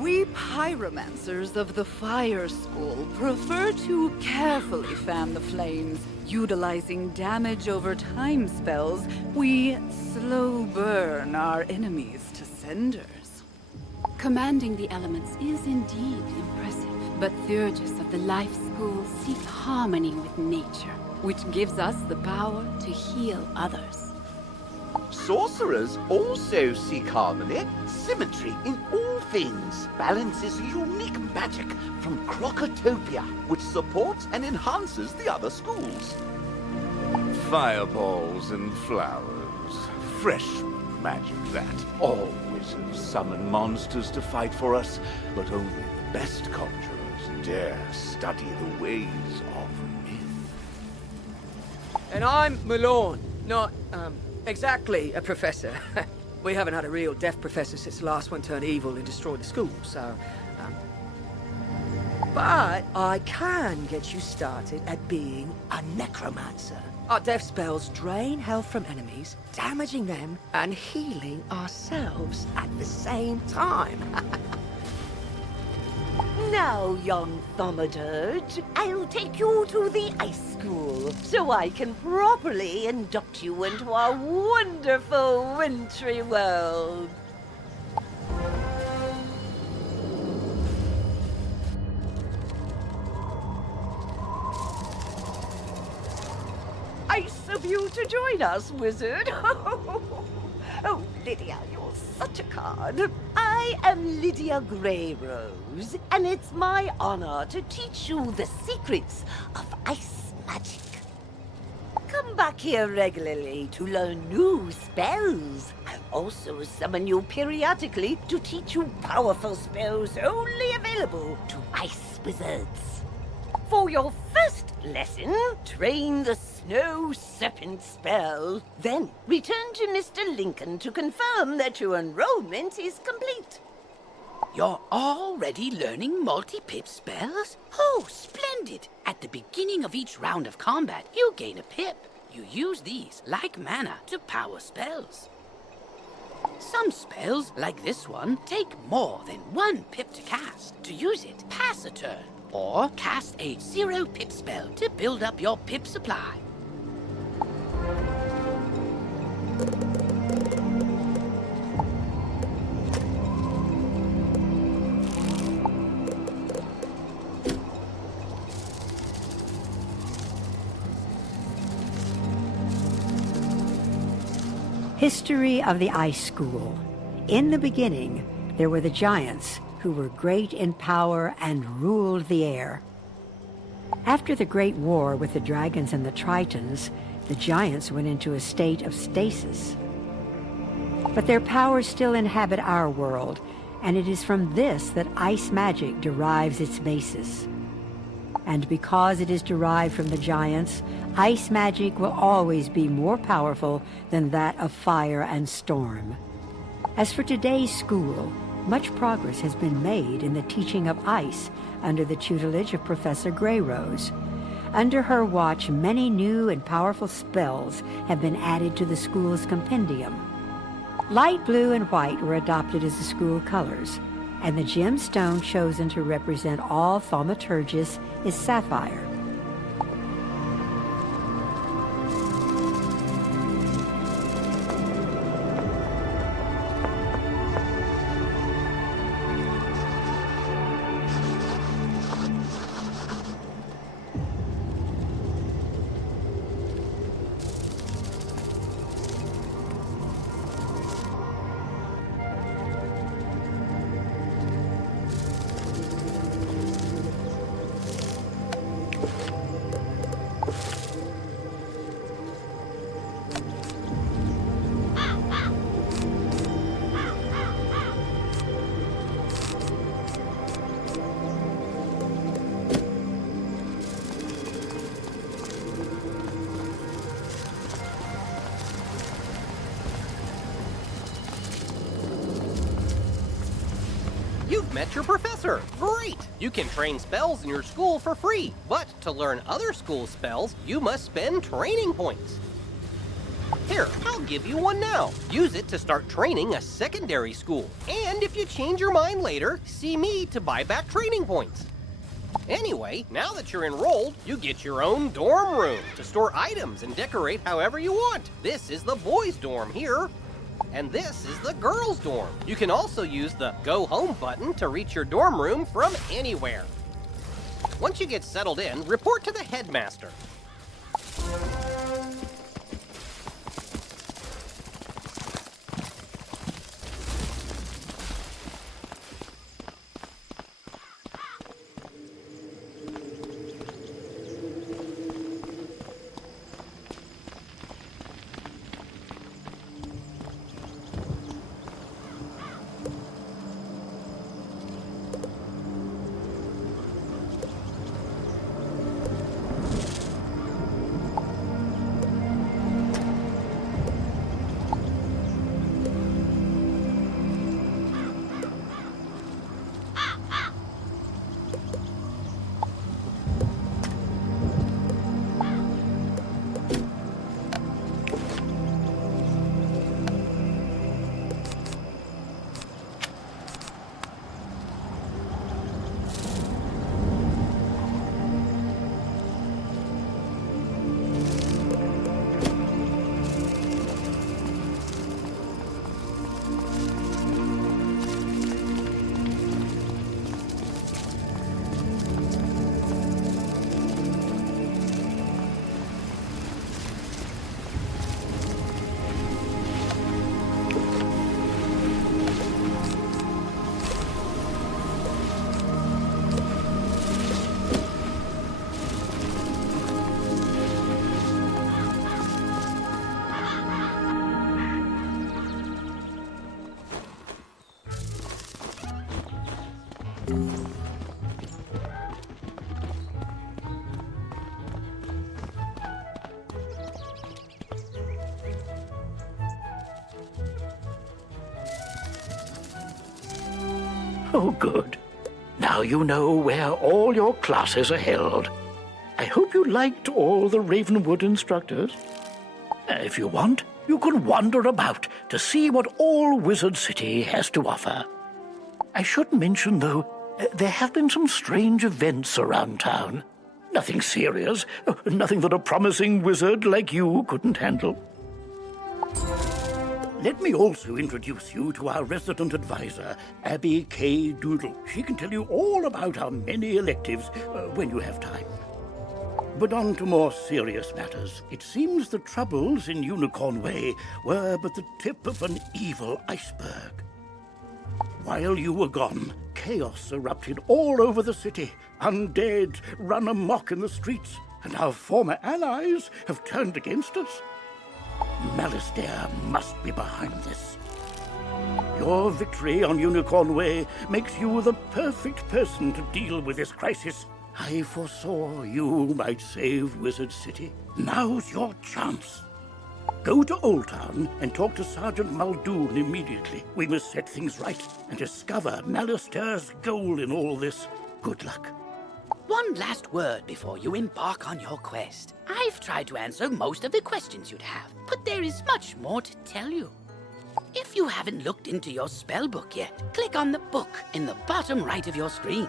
We pyromancers of the Fire School prefer to carefully fan the flames. Utilizing damage over time spells, we slow burn our enemies to cinders. Commanding the elements is indeed impressive, but Theurgis of the Life School seek harmony with nature, which gives us the power to heal others. Sorcerers also seek harmony, symmetry in all things. Balance is unique magic from Crocotopia, which supports and enhances the other schools. Fireballs and flowers. Fresh magic, that. All wizards summon monsters to fight for us, but only the best conjurers dare study the ways of myth. And I'm Malone, not, exactly a professor. We haven't had a real deaf professor since the last one turned evil and destroyed the school, so, But I can get you started at being a necromancer. Our death spells drain health from enemies, damaging them and healing ourselves at the same time. Now, young thaumaturge, I'll take you to the Ice School so I can properly induct you into our wonderful wintry world. Nice of you to join us, wizard. Oh, Lydia, you're such a card. I am Lydia Greyrose, and it's my honor to teach you the secrets of ice magic. Come back here regularly to learn new spells. I'll also summon you periodically to teach you powerful spells only available to ice wizards. For your first lesson, train the Snow Serpent spell. Then return to Mr. Lincoln to confirm that your enrollment is complete. You're already learning multi-pip spells? Oh, splendid! At the beginning of each round of combat, you gain a pip. You use these, like mana, to power spells. Some spells, like this one, take more than one pip to cast. To use it, pass a turn. or cast a 0 pip spell to build up your pip supply. History of the Ice School. In the beginning, there were the giants who were great in power and ruled the air. After the Great War with the dragons and the Tritons, the giants went into a state of stasis. But their powers still inhabit our world, and it is from this that ice magic derives its basis. And because it is derived from the giants, ice magic will always be more powerful than that of fire and storm. As for today's school, much progress has been made in the teaching of ice under the tutelage of Professor Greyrose. Under her watch, many new and powerful spells have been added to the school's compendium. Light blue and white were adopted as the school colors, and the gemstone chosen to represent all thaumaturgists is sapphire. You've met your professor! Great! You can train spells in your school for free, but to learn other school spells, you must spend training points. Here, I'll give you one now. Use it to start training a secondary school. And if you change your mind later, see me to buy back training points. Anyway, now that you're enrolled, you get your own dorm room to store items and decorate however you want. This is the boys' dorm here. And this is the girls' dorm. You can also use the Go Home button to reach your dorm room from anywhere. Once you get settled in, report to the headmaster. Oh, good. Now you know where all your classes are held. I hope you liked all the Ravenwood instructors. If you want, you can wander about to see what all Wizard City has to offer. I should mention, though, There have been some strange events around town. Nothing serious. Nothing that a promising wizard like you couldn't handle. Let me also introduce you to our resident advisor, Abby K. Doodle. She can tell you all about our many electives when you have time. But on to more serious matters. It seems the troubles in Unicorn Way were but the tip of an evil iceberg. While you were gone, chaos erupted all over the city. Undead run amok in the streets, and our former allies have turned against us. Malistaire must be behind this. Your victory on Unicorn Way makes you the perfect person to deal with this crisis. I foresaw you might save Wizard City. Now's your chance. Go to Old Town and talk to Sergeant Muldoon immediately. We must set things right and discover Malistaire's goal in all this. Good luck. One last word before you embark on your quest. I've tried to answer most of the questions you'd have, but there is much more to tell you. If you haven't looked into your spellbook yet, click on the book in the bottom right of your screen.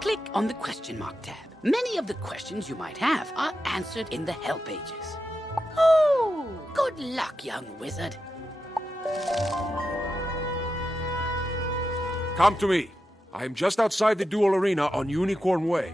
Click on the question mark tab. Many of the questions you might have are answered in the help pages. Oh, good luck, young wizard. Come to me. I am just outside the duel arena on Unicorn Way.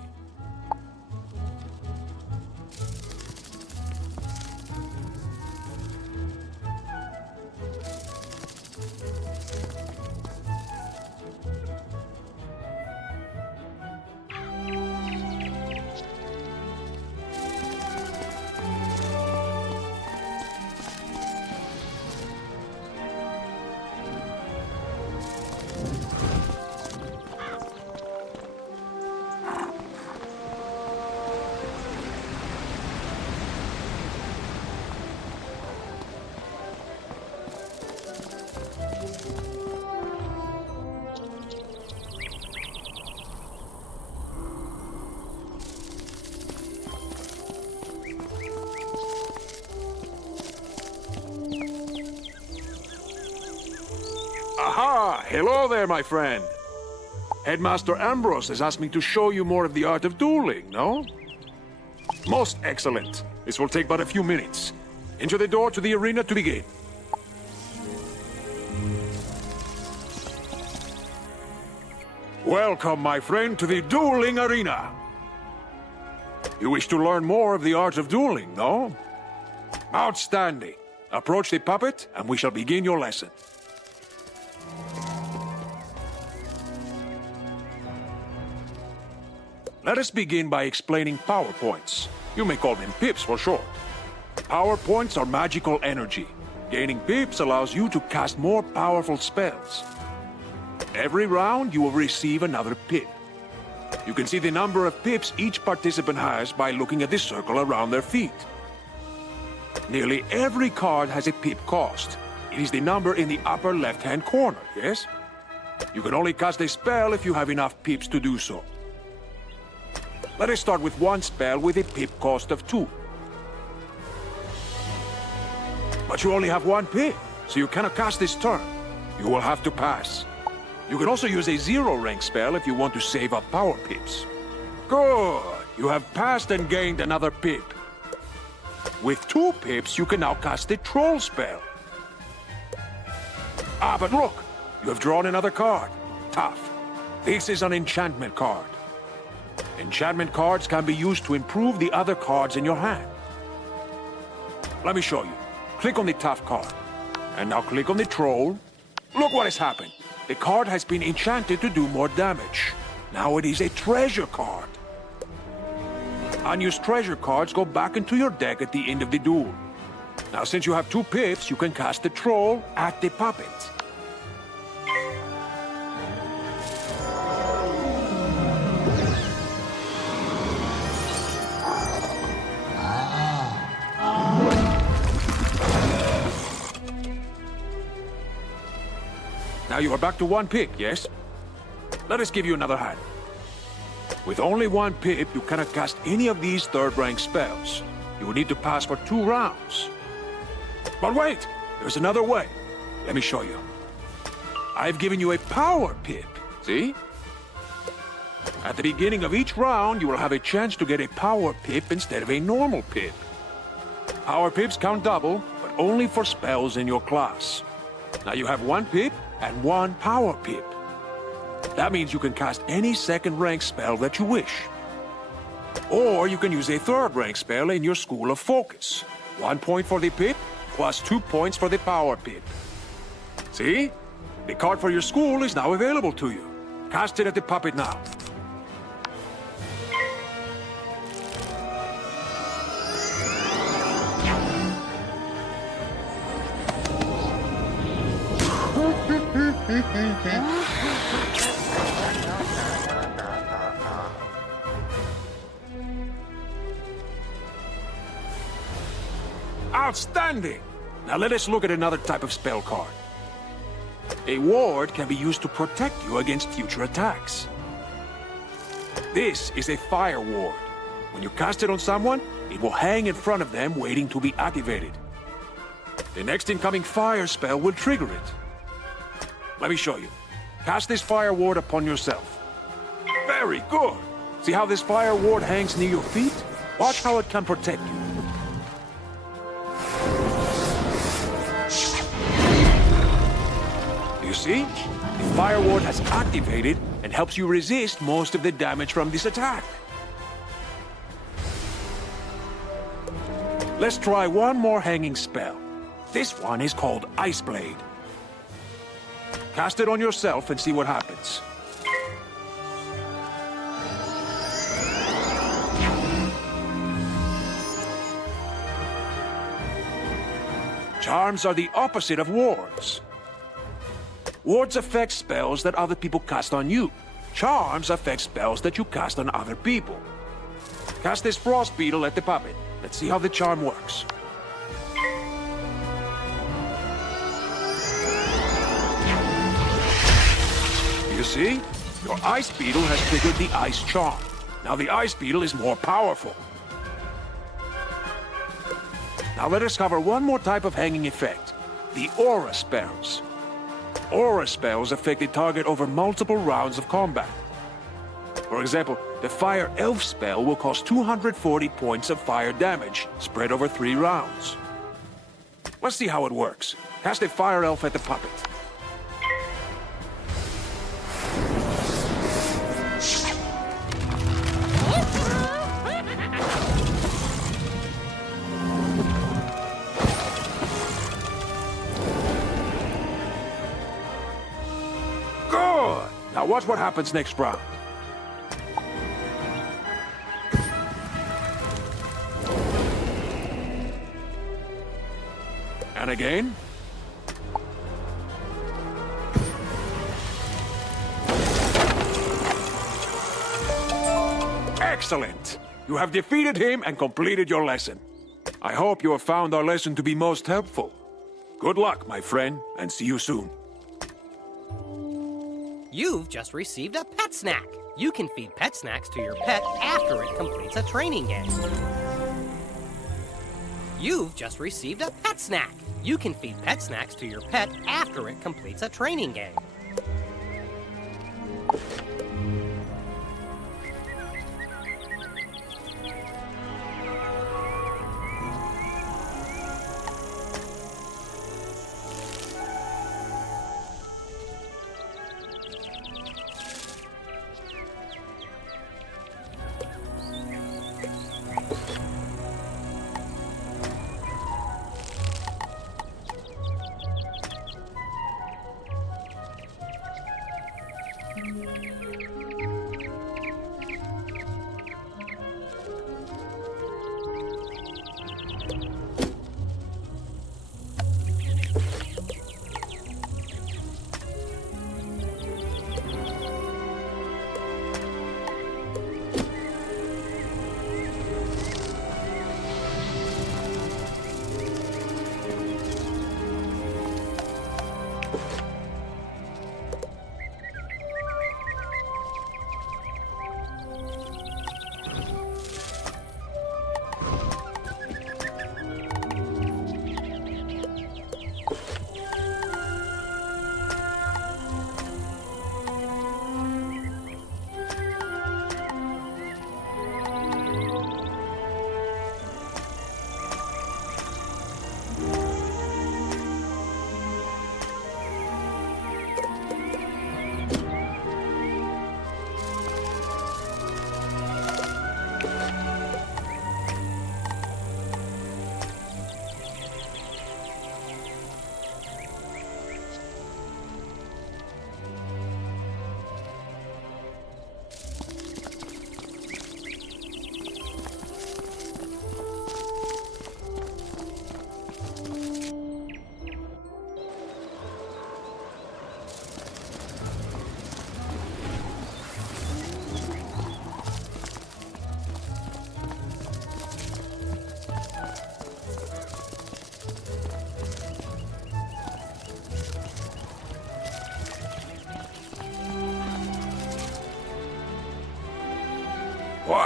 Aha! Hello there, my friend. Headmaster Ambrose has asked me to show you more of the art of dueling, no? Most excellent. This will take but a few minutes. Enter the door to the arena to begin. Welcome, my friend, to the dueling arena. You wish to learn more of the art of dueling, no? Outstanding. Approach the puppet, and we shall begin your lesson. Let us begin by explaining power points. You may call them pips for short. Power points are magical energy. Gaining pips allows you to cast more powerful spells. Every round, you will receive another pip. You can see the number of pips each participant has by looking at the circle around their feet. Nearly every card has a pip cost. It is the number in the upper left-hand corner, yes? You can only cast a spell if you have enough pips to do so. Let us start with one spell with a pip cost of 2. But you only have 1 pip, so you cannot cast this turn. You will have to pass. You can also use a 0-rank spell if you want to save up power pips. Good! You have passed and gained another pip. With 2 pips, you can now cast a troll spell. Ah, but look! You have drawn another card. Tough. This is an enchantment card. Enchantment cards can be used to improve the other cards in your hand. Let me show you. Click on the tough card. And now click on the troll. Look what has happened. The card has been enchanted to do more damage. Now it is a treasure card. Unused treasure cards go back into your deck at the end of the duel. Now since you have 2 pips, you can cast the troll at the puppet. Now you are back to 1 pip, yes? Let us give you another hand. With only 1 pip, you cannot cast any of these 3rd-rank spells. You will need to pass for 2 rounds. But wait! There's another way. Let me show you. I've given you a power pip, see? At the beginning of each round, you will have a chance to get a power pip instead of a normal pip. Power pips count double, but only for spells in your class. Now you have 1 pip and 1 power pip. That means you can cast any second-rank spell that you wish. Or you can use a third-rank spell in your School of Focus. 1 point for the pip, plus 2 points for the power pip. See? The card for your school is now available to you. Cast it at the puppet now. Outstanding! Now let us look at another type of spell card. A ward can be used to protect you against future attacks. This is a fire ward. When you cast it on someone, it will hang in front of them waiting to be activated. The next incoming fire spell will trigger it. Let me show you. Cast this fire ward upon yourself. Very good! See how this fire ward hangs near your feet? Watch how it can protect you. You see? The fire ward has activated and helps you resist most of the damage from this attack. Let's try one more hanging spell. This one is called Ice Blade. Cast it on yourself and see what happens. Charms are the opposite of wards. Wards affect spells that other people cast on you. Charms affect spells that you cast on other people. Cast this frost beetle at the puppet. Let's see how the charm works. You see? Your ice beetle has triggered the ice charm. Now the ice beetle is more powerful. Now let us cover one more type of hanging effect. The aura spells. Aura spells affect the target over multiple rounds of combat. For example, the Fire Elf spell will cost 240 points of fire damage, spread over 3 rounds. Let's see how it works. Cast a Fire Elf at the puppet. Good! Now watch what happens next round. And again. Excellent! You have defeated him and completed your lesson. I hope you have found our lesson to be most helpful. Good luck, my friend, and see you soon. You've just received a pet snack. You can feed pet snacks to your pet after it completes a training game. You've just received a pet snack. You can feed pet snacks to your pet after it completes a training game.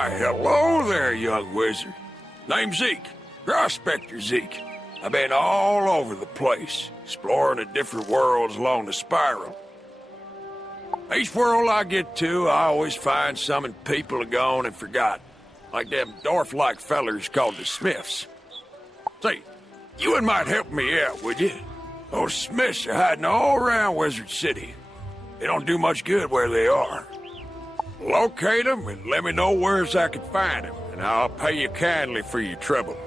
Why, hello there, young wizard. Name's Zeke, Prospector Zeke. I've been all over the place, exploring the different worlds along the spiral. Each world I get to, I always find something people are gone and forgot. Like them dwarf-like fellers called the Smiths. Say, you wouldn't mind helping me out, would you? Those Smiths are hiding all around Wizard City. They don't do much good where they are. Locate them and let me know where I can find them, and I'll pay you kindly for your trouble.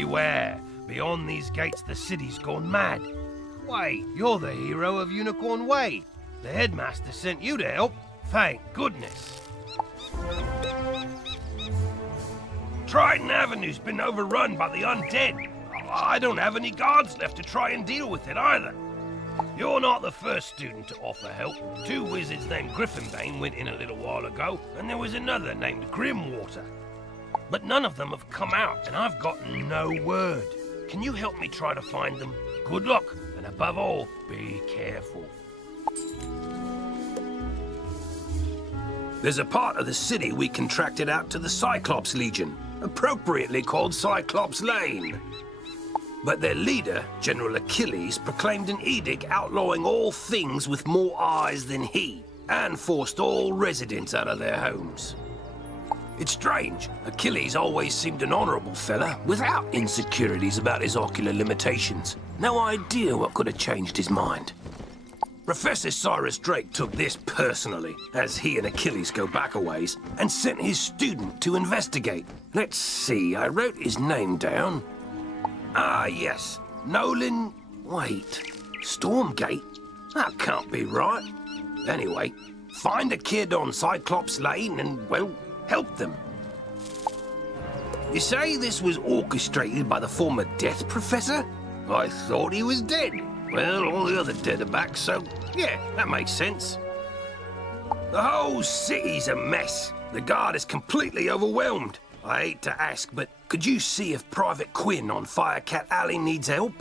Beware! Beyond these gates, the city's gone mad. Wait, you're the hero of Unicorn Way. The headmaster sent you to help. Thank goodness. Triton Avenue's been overrun by the undead. I don't have any guards left to try and deal with it either. You're not the first student to offer help. 2 wizards named Griffinbane went in a little while ago, and there was another named Grimwater. But none of them have come out, and I've got no word. Can you help me try to find them? Good luck, and above all, be careful. There's a part of the city we contracted out to the Cyclops Legion, appropriately called Cyclops Lane. But their leader, General Achilles, proclaimed an edict outlawing all things with more eyes than he, and forced all residents out of their homes. It's strange. Achilles always seemed an honorable fella, without insecurities about his ocular limitations. No idea what could have changed his mind. Professor Cyrus Drake took this personally, as he and Achilles go back a ways, and sent his student to investigate. Let's see, I wrote his name down. Ah, yes. Nolan... Wait. Stormgate? That can't be right. Anyway, find a kid on Cyclops Lane and, well, help them. You say this was orchestrated by the former Death Professor? I thought he was dead. Well, all the other dead are back, so, yeah, that makes sense. The whole city's a mess. The guard is completely overwhelmed. I hate to ask, but could you see if Private Quinn on Firecat Alley needs help?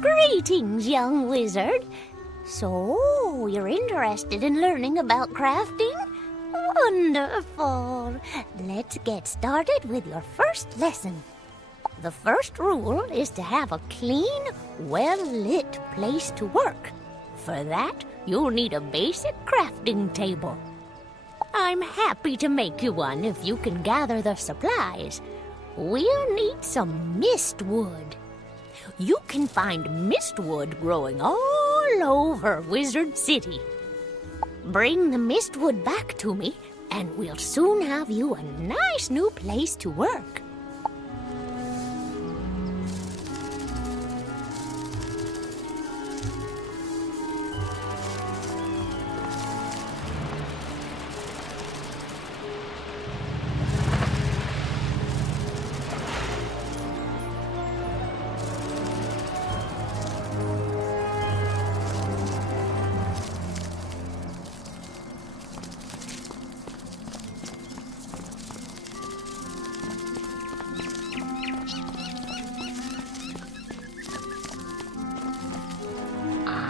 Greetings, young wizard. So, you're interested in learning about crafting? Wonderful. Let's get started with your first lesson. The first rule is to have a clean, well-lit place to work. For that, you'll need a basic crafting table. I'm happy to make you one if you can gather the supplies. We'll need some mistwood. You can find mistwood growing all over Wizard City. Bring the mistwood back to me, and we'll soon have you a nice new place to work.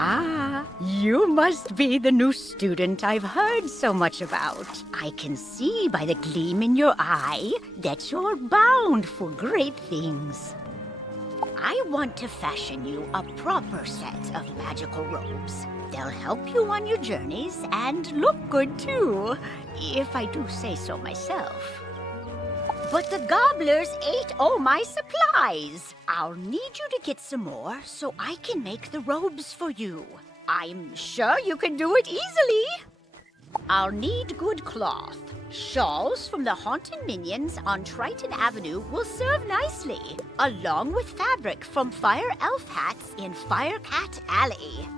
Ah, you must be the new student I've heard so much about. I can see by the gleam in your eye that you're bound for great things. I want to fashion you a proper set of magical robes. They'll help you on your journeys and look good too, if I do say so myself. But the gobblers ate all my supplies. I'll need you to get some more so I can make the robes for you. I'm sure you can do it easily. I'll need good cloth. Shawls from the haunted minions on Triton Avenue will serve nicely, along with fabric from Fire Elf hats in Firecat Alley.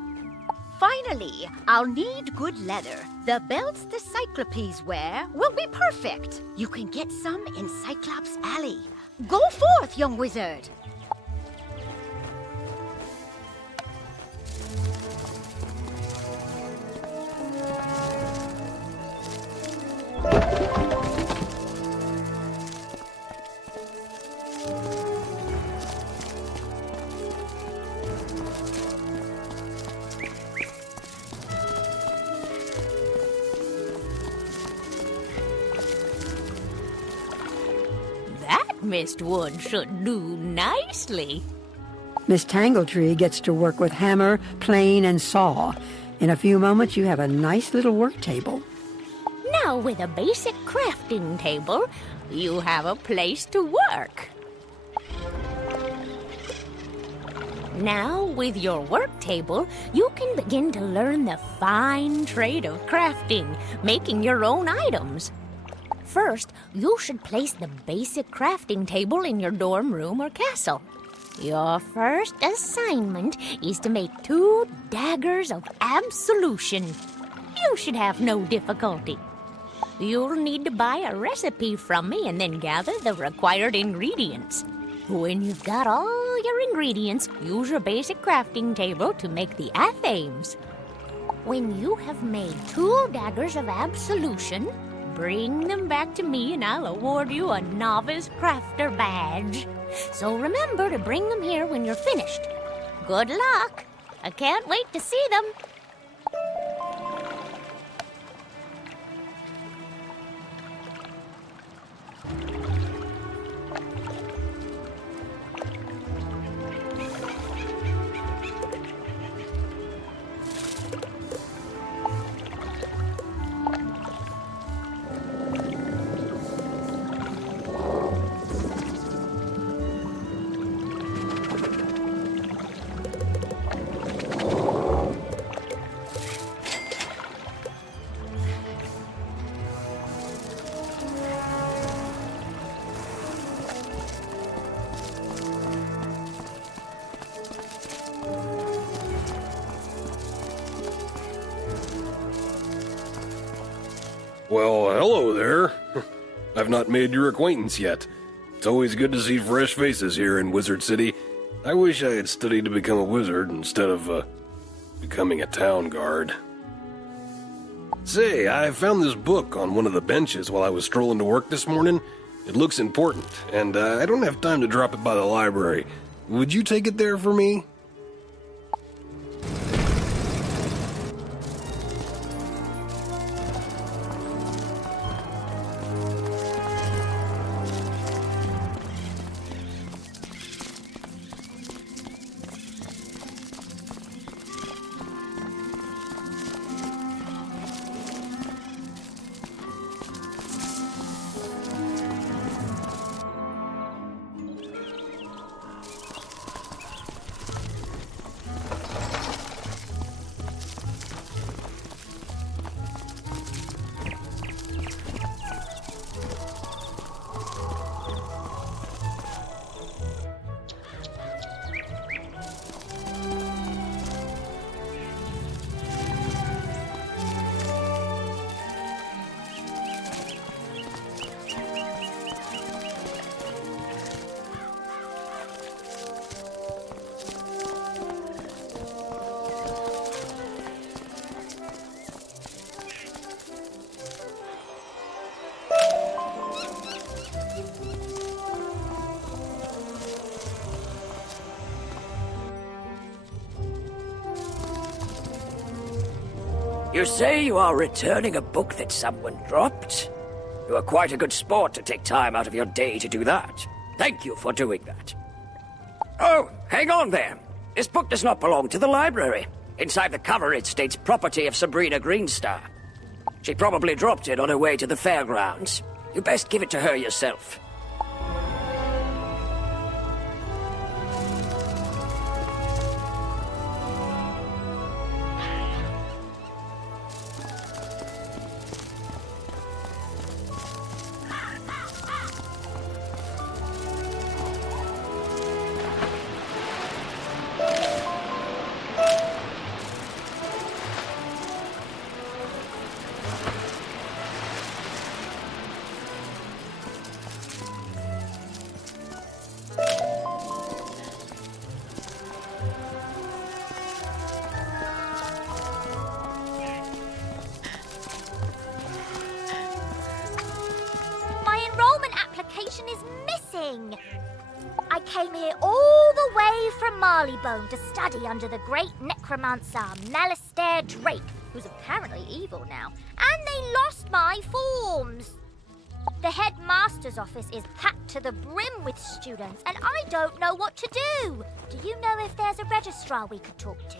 Finally, I'll need good leather. The belts the Cyclopes wear will be perfect. You can get some in Cyclops Alley. Go forth, young wizard. Mistwood should do nicely. Miss Tangletree gets to work with hammer, plane, and saw. In a few moments, you have a nice little work table. Now, with a basic crafting table, you have a place to work. Now, with your work table, you can begin to learn the fine trade of crafting, making your own items. First, you should place the basic crafting table in your dorm room or castle. Your first assignment is to make 2 daggers of absolution. You should have no difficulty. You'll need to buy a recipe from me and then gather the required ingredients. When you've got all your ingredients, use your basic crafting table to make the athames. When you have made 2 daggers of absolution, bring them back to me and I'll award you a novice crafter badge. So remember to bring them here when you're finished. Good luck. I can't wait to see them. Well, hello there. I've not made your acquaintance yet. It's always good to see fresh faces here in Wizard City. I wish I had studied to become a wizard instead of, becoming a town guard. Say, I found this book on one of the benches while I was strolling to work this morning. It looks important, and I don't have time to drop it by the library. Would you take it there for me? You say you are returning a book that someone dropped? You are quite a good sport to take time out of your day to do that. Thank you for doing that. Oh, hang on there. This book does not belong to the library. Inside the cover it states property of Sabrina Greenstar. She probably dropped it on her way to the fairgrounds. You best give it to her yourself. Is missing. I came here all the way from Marleybone to study under the great necromancer Malistaire Drake, who's apparently evil now, and they lost my forms. The headmaster's office is packed to the brim with students, and I don't know what to do. Do you know if there's a registrar we could talk to?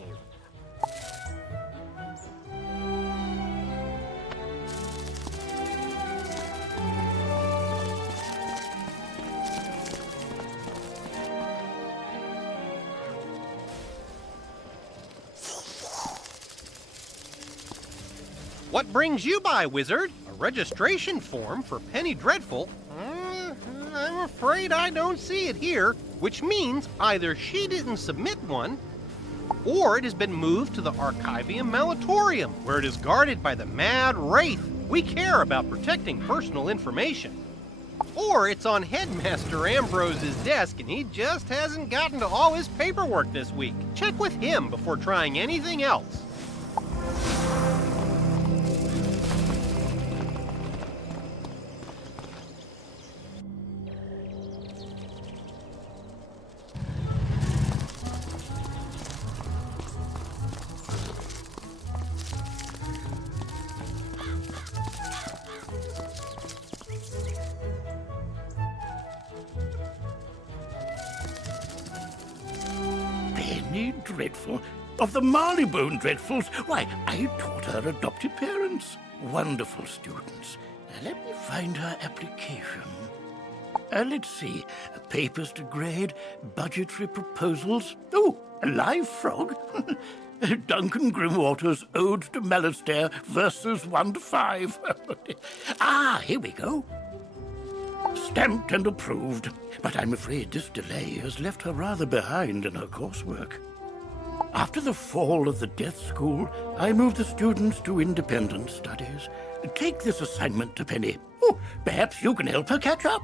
What brings you by, Wizard? A registration form for Penny Dreadful? I'm afraid I don't see it here. which means either she didn't submit one, or it has been moved to the Archivium Malatorium, where it is guarded by the Mad Wraith. We care about protecting personal information. Or it's on Headmaster Ambrose's desk and he just hasn't gotten to all his paperwork this week. Check with him before trying anything else. Dreadful. Of the Marleybone Dreadfuls, why, I taught her adopted parents. Wonderful students. Let me find her application. Let's see. Papers to grade, budgetary proposals. Oh, a live frog. Duncan Grimwater's Ode to Malastair, verses 1 to 5. Here we go. Stamped and approved. But I'm afraid this delay has left her rather behind in her coursework. After the fall of the Death School, I moved the students to independent studies. Take this assignment to Penny. Oh, perhaps you can help her catch up.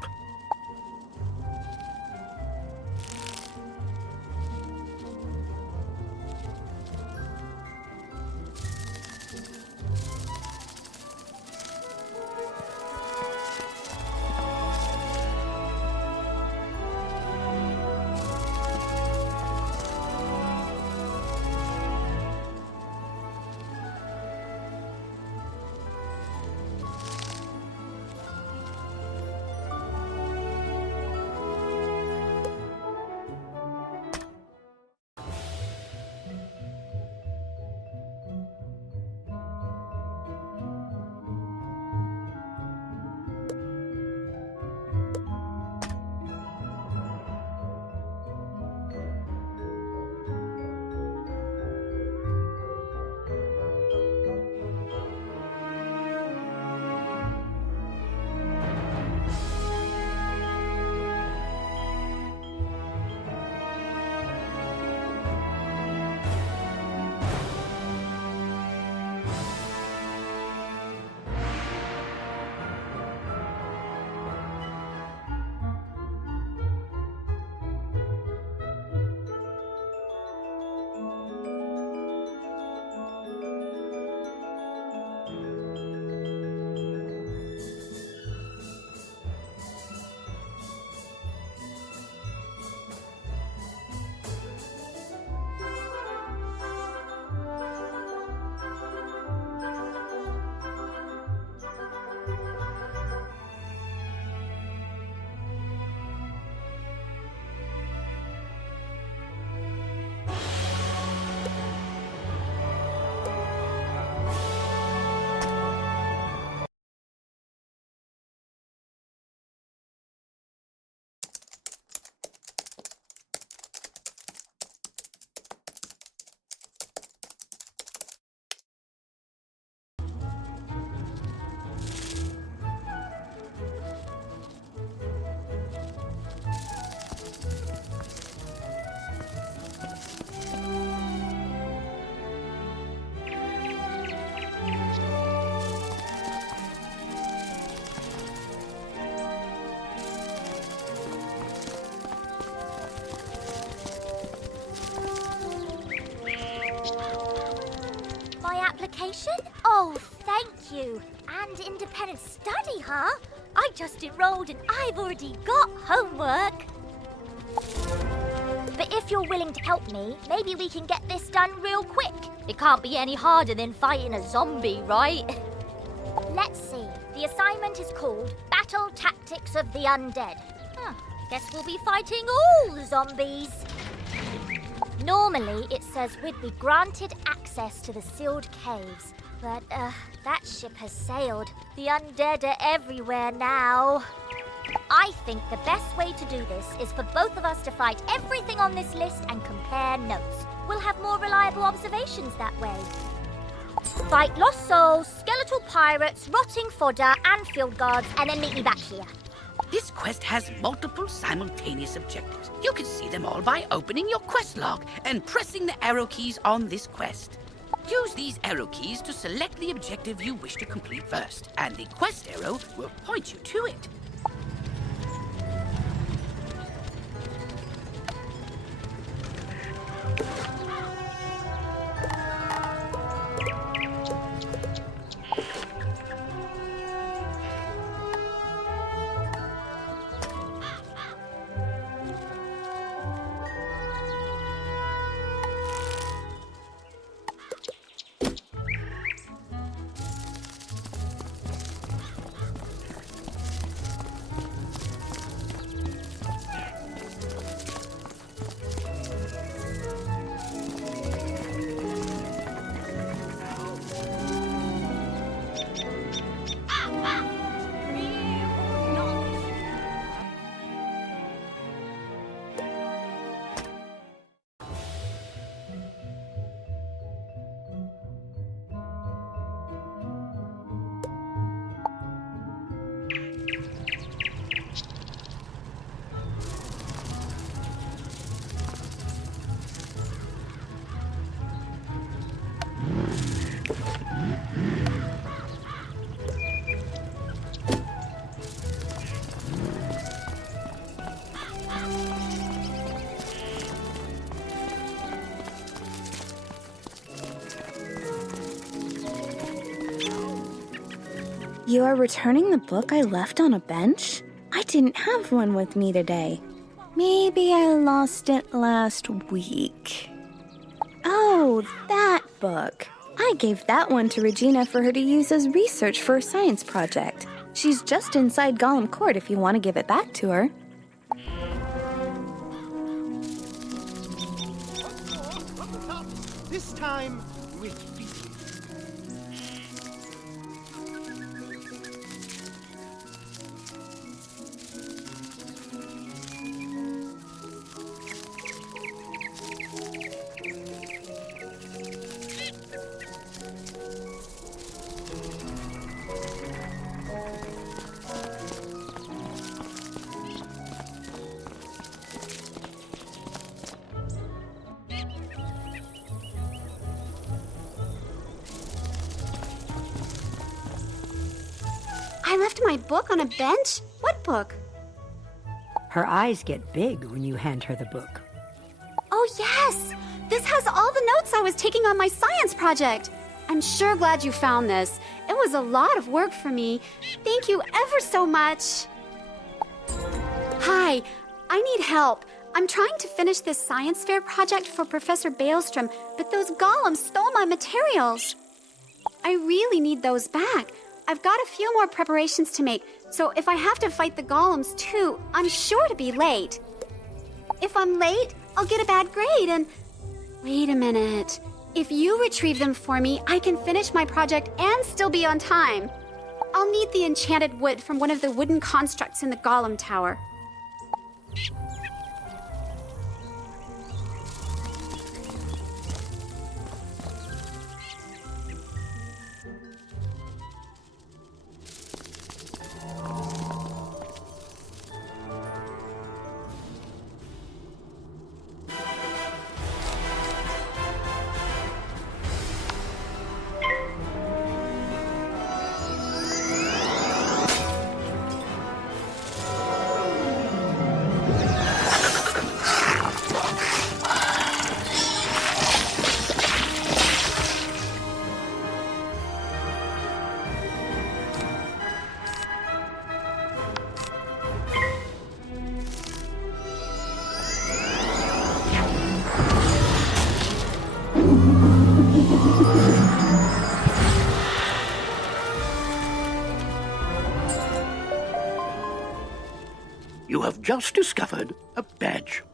Application? Oh, thank you. And independent study, huh? I just enrolled and I've already got homework. But if you're willing to help me, maybe we can get this done real quick. It can't be any harder than fighting a zombie, right? Let's see. The assignment is called Battle Tactics of the Undead. Guess we'll be fighting all the zombies. Normally, it says we'd be granted access to the sealed caves. But, that ship has sailed. The undead are everywhere now. I think the best way to do this is for both of us to fight everything on this list and compare notes. We'll have more reliable observations that way. Fight lost souls, skeletal pirates, rotting fodder, and field guards, and then meet me back here. This quest has multiple simultaneous objectives. You can see them all by opening your quest log and pressing the arrow keys on this quest. Use these arrow keys to select the objective you wish to complete first, and the quest arrow will point you to it. You are returning the book I left on a bench? I didn't have one with me today. Maybe I lost it last week. Oh, that book. I gave that one to Regina for her to use as research for a science project. She's just inside Gollum Court if you want to give it back to her. This time with feet. I left my book on a bench? What book? Her eyes get big when you hand her the book. Oh, yes! This has all the notes I was taking on my science project. I'm sure glad you found this. It was a lot of work for me. Thank you ever so much. Hi, I need help. I'm trying to finish this science fair project for Professor Baelstrom, but those golems stole my materials. I really need those back. I've got a few more preparations to make, so if I have to fight the golems too, I'm sure to be late. If I'm late, I'll get a bad grade and... Wait a minute. If you retrieve them for me, I can finish my project and still be on time. I'll need the enchanted wood from one of the wooden constructs in the Golem Tower. You have just discovered a badge.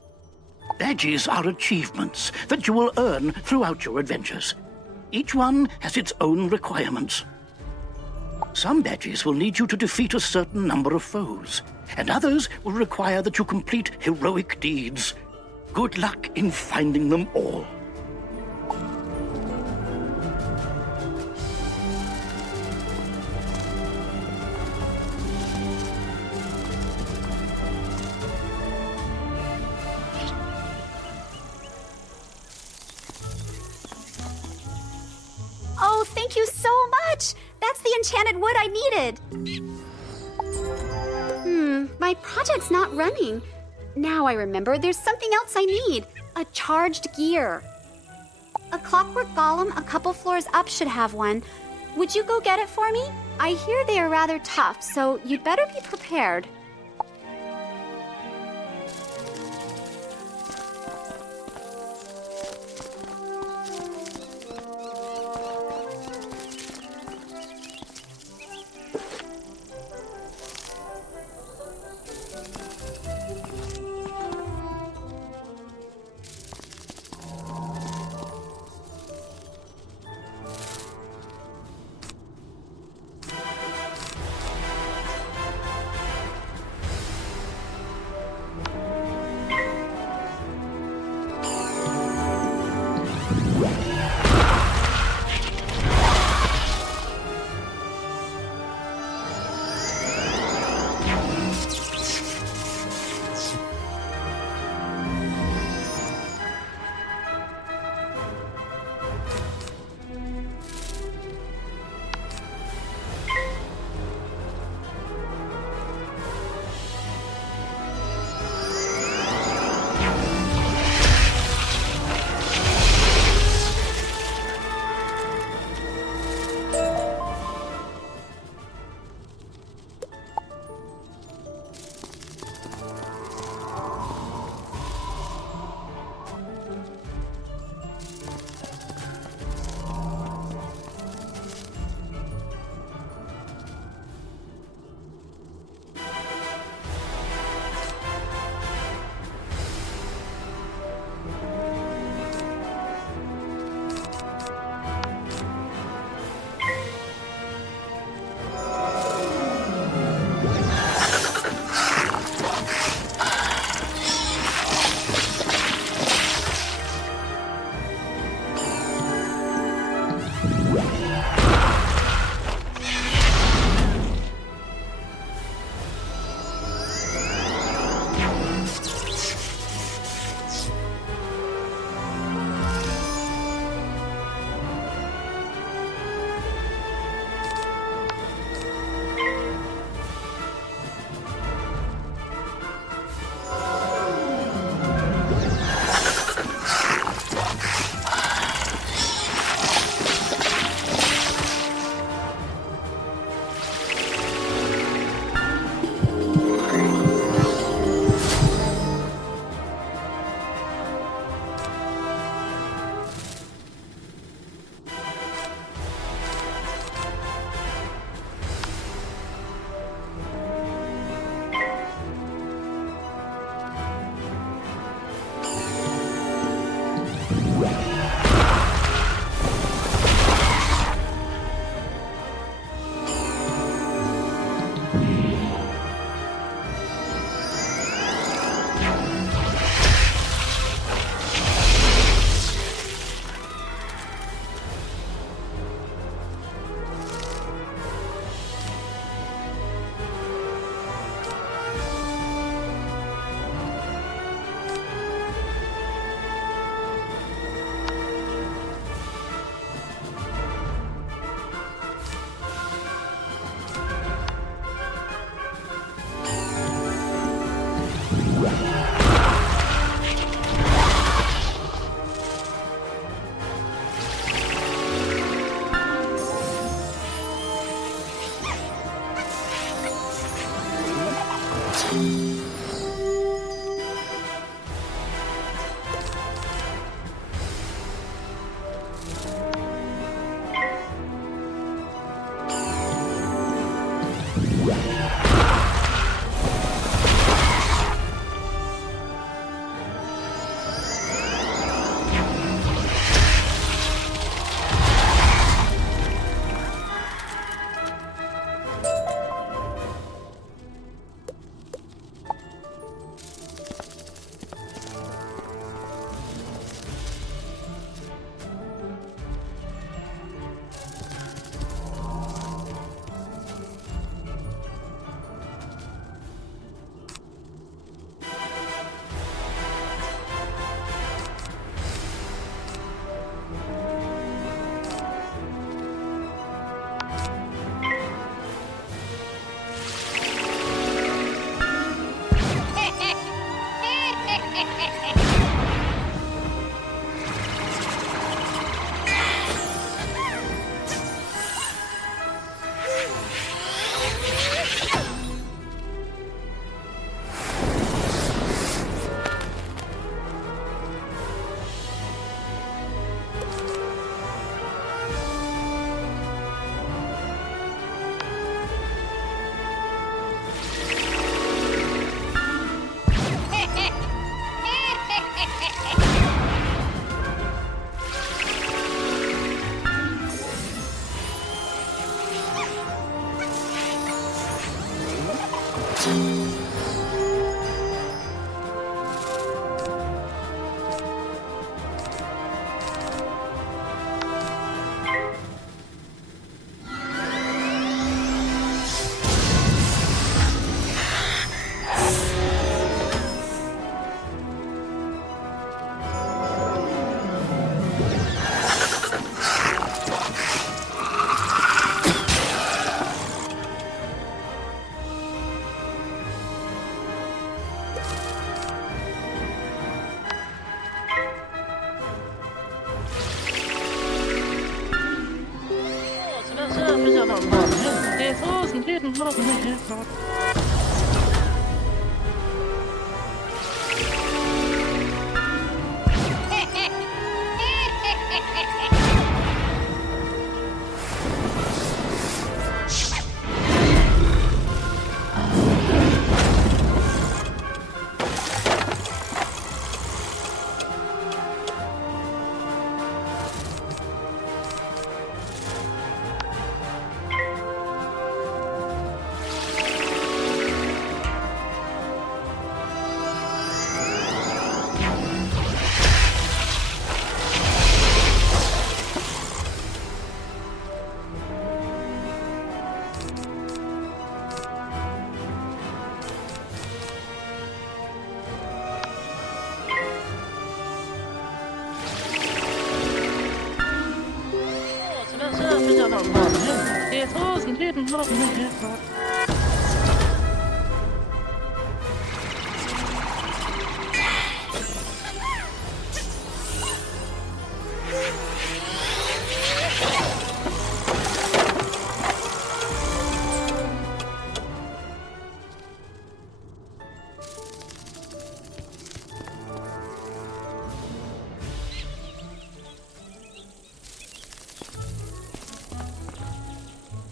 Badges are achievements that you will earn throughout your adventures. Each one has its own requirements. Some badges will need you to defeat a certain number of foes, and others will require that you complete heroic deeds. Good luck in finding them all. That's the enchanted wood I needed. My project's not running. Now I remember there's something else I need. A charged gear. A clockwork golem a couple floors up should have one. Would you go get it for me? I hear they are rather tough, so you'd better be prepared.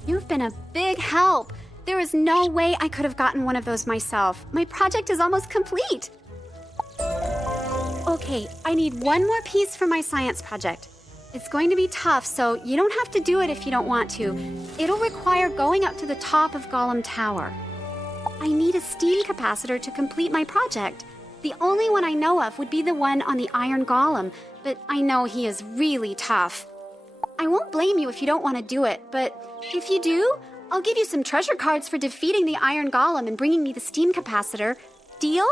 You've been a big help. There is no way I could have gotten one of those myself. My project is almost complete. Okay, I need one more piece for my science project. It's going to be tough, so you don't have to do it if you don't want to. It'll require going up to the top of Golem Tower. I need a steam capacitor to complete my project. The only one I know of would be the one on the Iron Golem, but I know he is really tough. I won't blame you if you don't want to do it, but if you do, I'll give you some treasure cards for defeating the Iron Golem and bringing me the steam capacitor. Deal?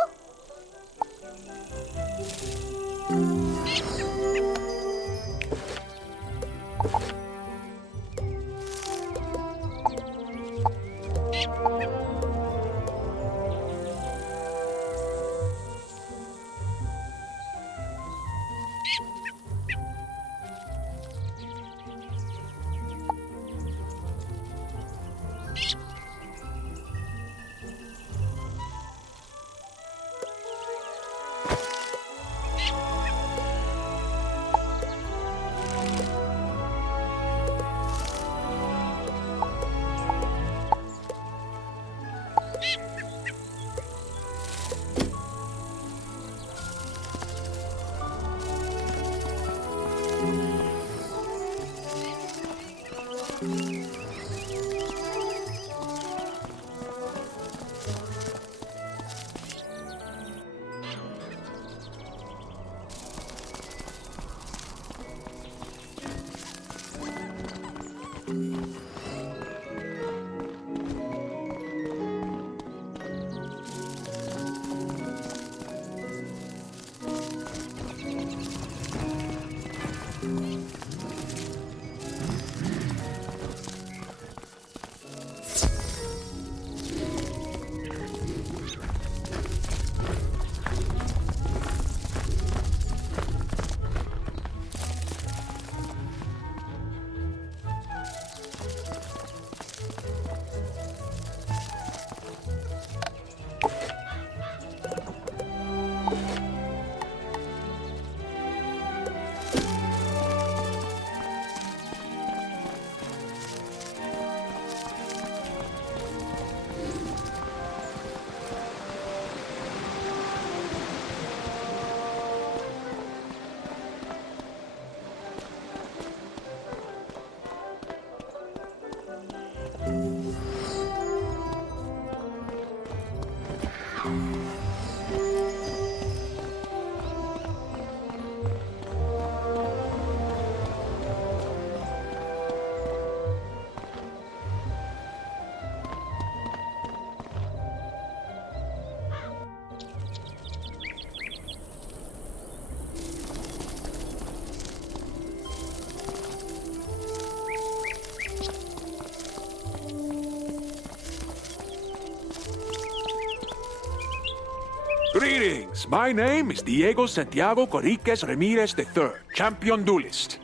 Greetings. My name is Diego Santiago Corriquez Ramirez III, champion duelist.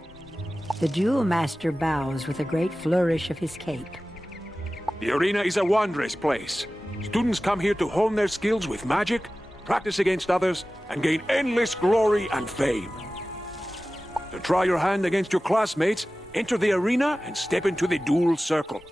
The duel master bows with a great flourish of his cape. The arena is a wondrous place. Students come here to hone their skills with magic, practice against others, and gain endless glory and fame. To try your hand against your classmates, enter the arena and step into the duel circle.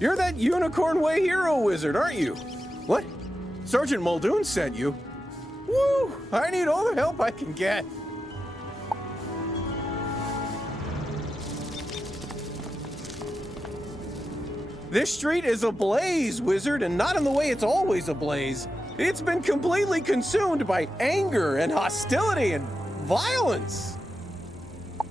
You're that Unicorn Way hero wizard, aren't you? What? Sergeant Muldoon sent you? Woo! I need all the help I can get. This street is ablaze, wizard, and not in the way it's always ablaze. It's been completely consumed by anger and hostility and violence.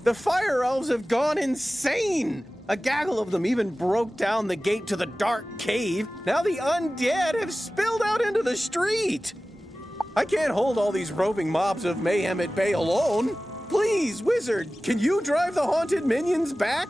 The fire elves have gone insane. A gaggle of them even broke down the gate to the dark cave. Now the undead have spilled out into the street. I can't hold all these roving mobs of mayhem at bay alone. Please, wizard, can you drive the haunted minions back?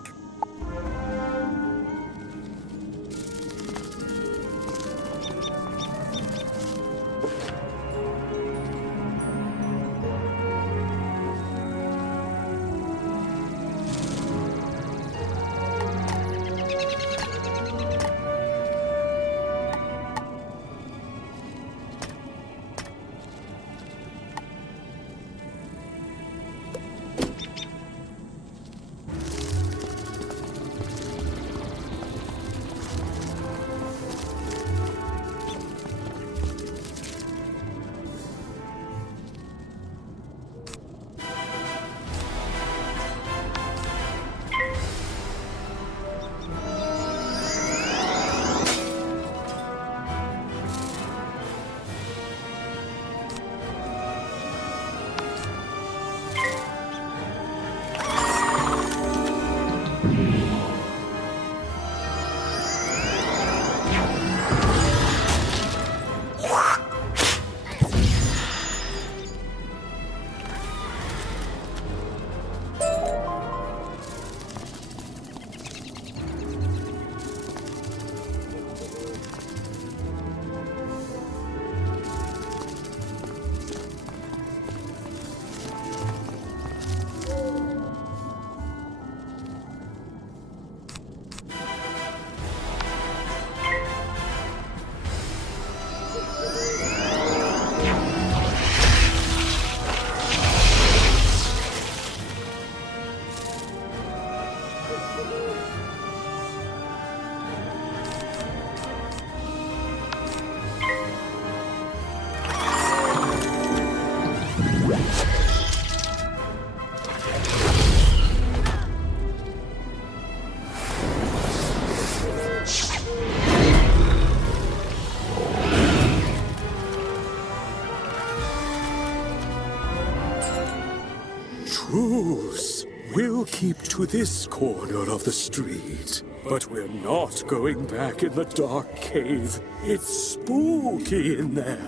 Truce. We'll keep to this corner of the street. But we're not going back in the dark cave. It's spooky in there.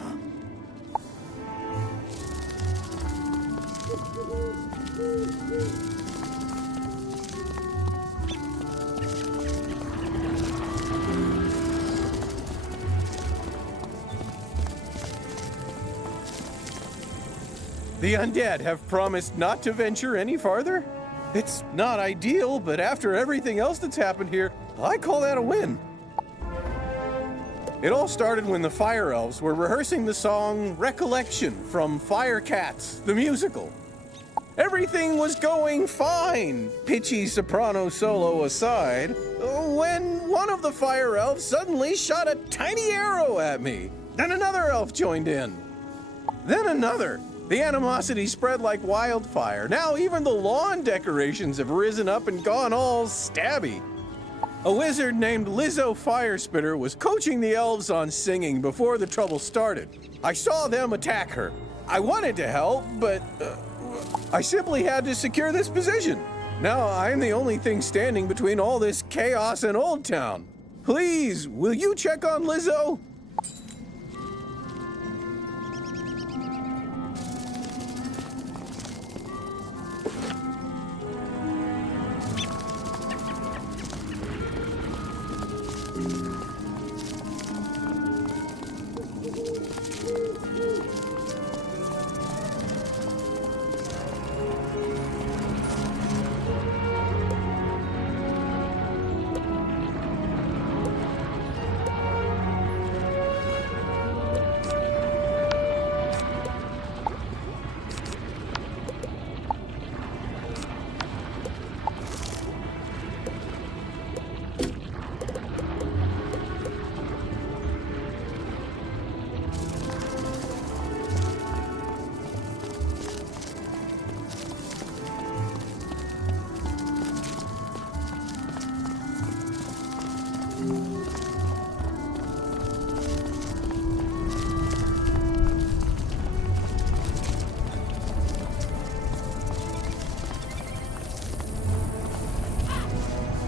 The undead have promised not to venture any farther? It's not ideal, but after everything else that's happened here, I call that a win. It all started when the Fire Elves were rehearsing the song Recollection from Fire Cats, the musical. Everything was going fine, pitchy soprano solo aside, when one of the Fire Elves suddenly shot a tiny arrow at me. Then another elf joined in. Then another. The animosity spread like wildfire. Now even the lawn decorations have risen up and gone all stabby. A wizard named Lizzo Firespitter was coaching the elves on singing before the trouble started. I saw them attack her. I wanted to help, but I simply had to secure this position. Now I'm the only thing standing between all this chaos and Old Town. Please, will you check on Lizzo?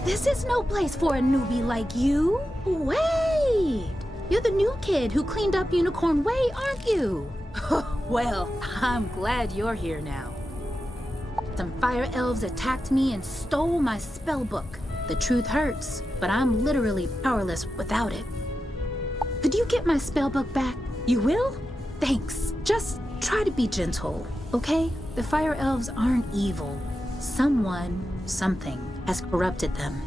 This is no place for a newbie like you. Wait! You're the new kid who cleaned up Unicorn Way, aren't you? Well, I'm glad you're here now. Some fire elves attacked me and stole my spell book. The truth hurts, but I'm literally powerless without it. Could you get my spell book back? You will? Thanks. Just try to be gentle, okay? The fire elves aren't evil. Something has corrupted them.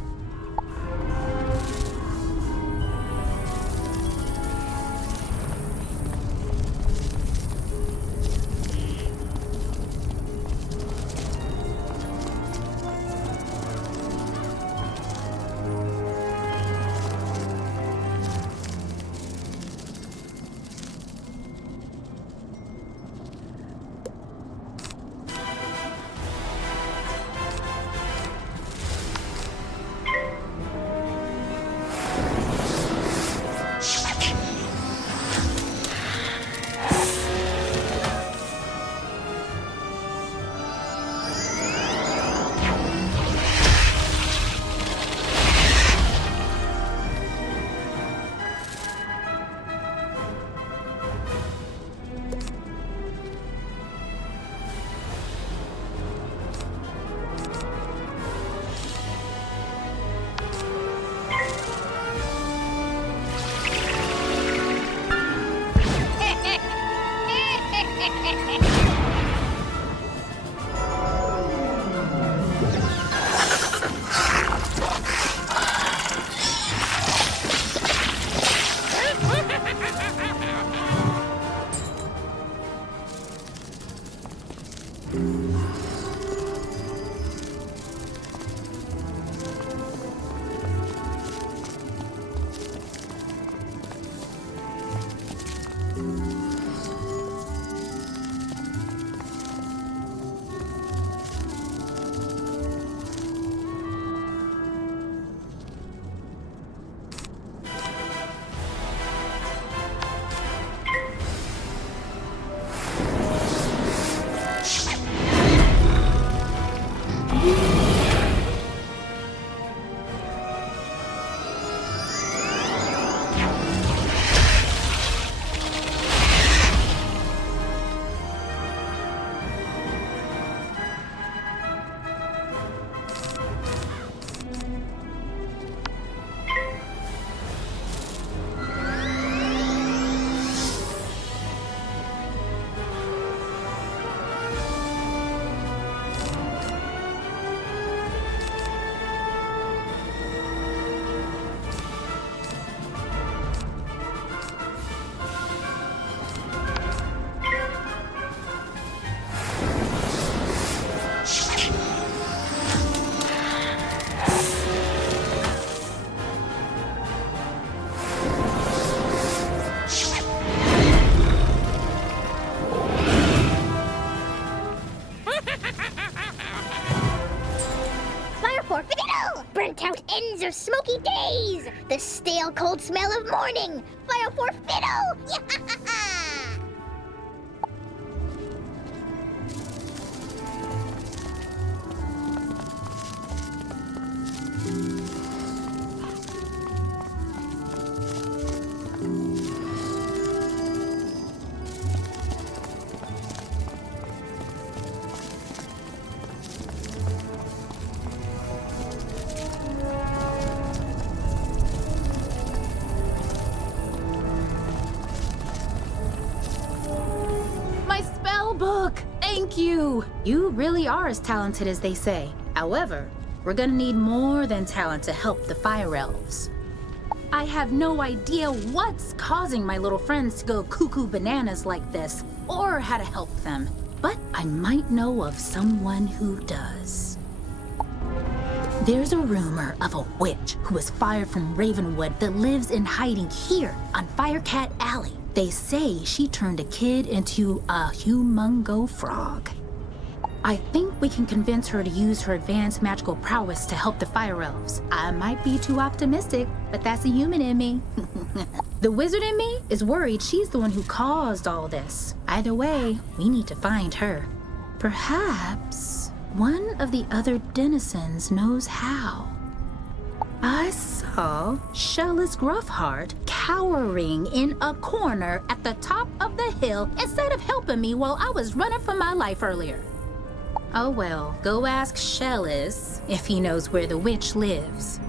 Ends of smoky days! The stale, cold smell of morning! Fire for fiddle! You really are as talented as they say. However, we're gonna need more than talent to help the fire elves. I have no idea what's causing my little friends to go cuckoo bananas like this, or how to help them. But I might know of someone who does. There's a rumor of a witch who was fired from Ravenwood that lives in hiding here on Firecat Alley. They say she turned a kid into a humongo frog. I think we can convince her to use her advanced magical prowess to help the fire elves. I might be too optimistic, but that's a human in me. The wizard in me is worried she's the one who caused all this. Either way, we need to find her. Perhaps one of the other denizens knows how. I saw Shellis Gruffheart cowering in a corner at the top of the hill instead of helping me while I was running for my life earlier. Oh well, go ask Shellis if he knows where the witch lives.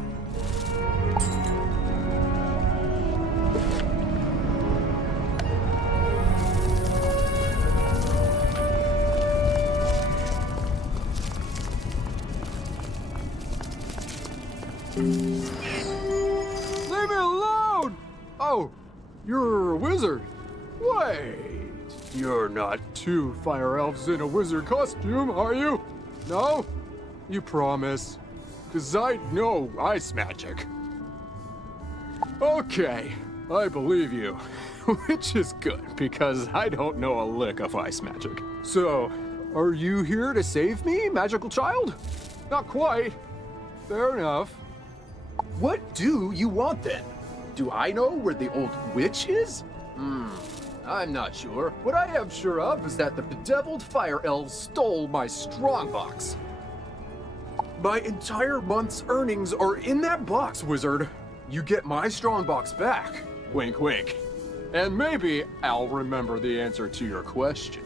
Leave me alone! Oh, you're a wizard. Wait, you're not two fire elves in a wizard costume, are you? No? You promise? 'Cause I know ice magic. Okay, I believe you. Which is good, because I don't know a lick of ice magic. So, are you here to save me, magical child? Not quite. Fair enough. What do you want then? Do I know where the old witch is? I'm not sure. What I am sure of is that the bedeviled fire elves stole my strongbox. My entire month's earnings are in that box, wizard. You get my strongbox back. Wink, wink. And maybe I'll remember the answer to your question.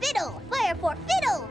fiddle! Fire for fiddle!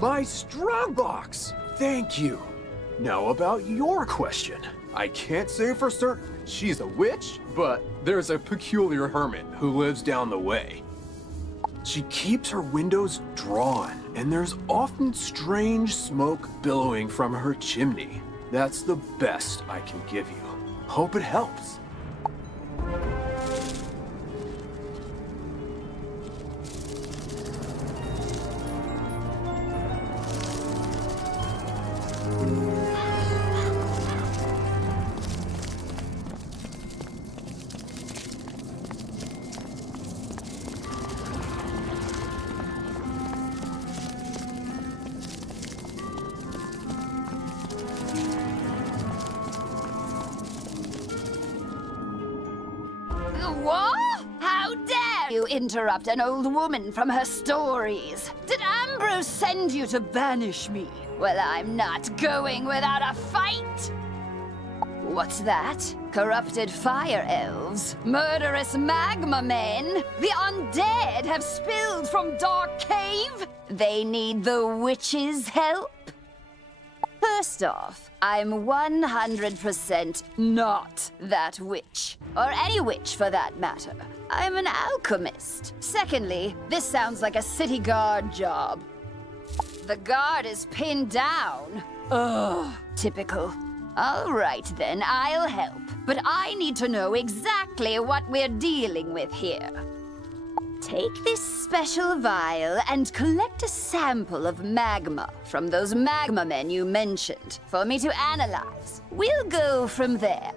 My strongbox! Thank you. Now about your question. I can't say for certain she's a witch, but there's a peculiar hermit who lives down the way. She keeps her windows drawn, and there's often strange smoke billowing from her chimney. That's the best I can give you. Hope it helps. What? How dare you interrupt an old woman from her stories? Did Ambrose send you to banish me? Well, I'm not going without a fight! What's that? Corrupted fire elves? Murderous magma men? The undead have spilled from Dark Cave? They need the witch's help? First off, I'm 100% not that witch. Or any witch for that matter. I'm an alchemist. Secondly, this sounds like a city guard job. The guard is pinned down. Ugh, typical. All right then, I'll help. But I need to know exactly what we're dealing with here. Take this special vial and collect a sample of magma from those magma men you mentioned for me to analyze. We'll go from there.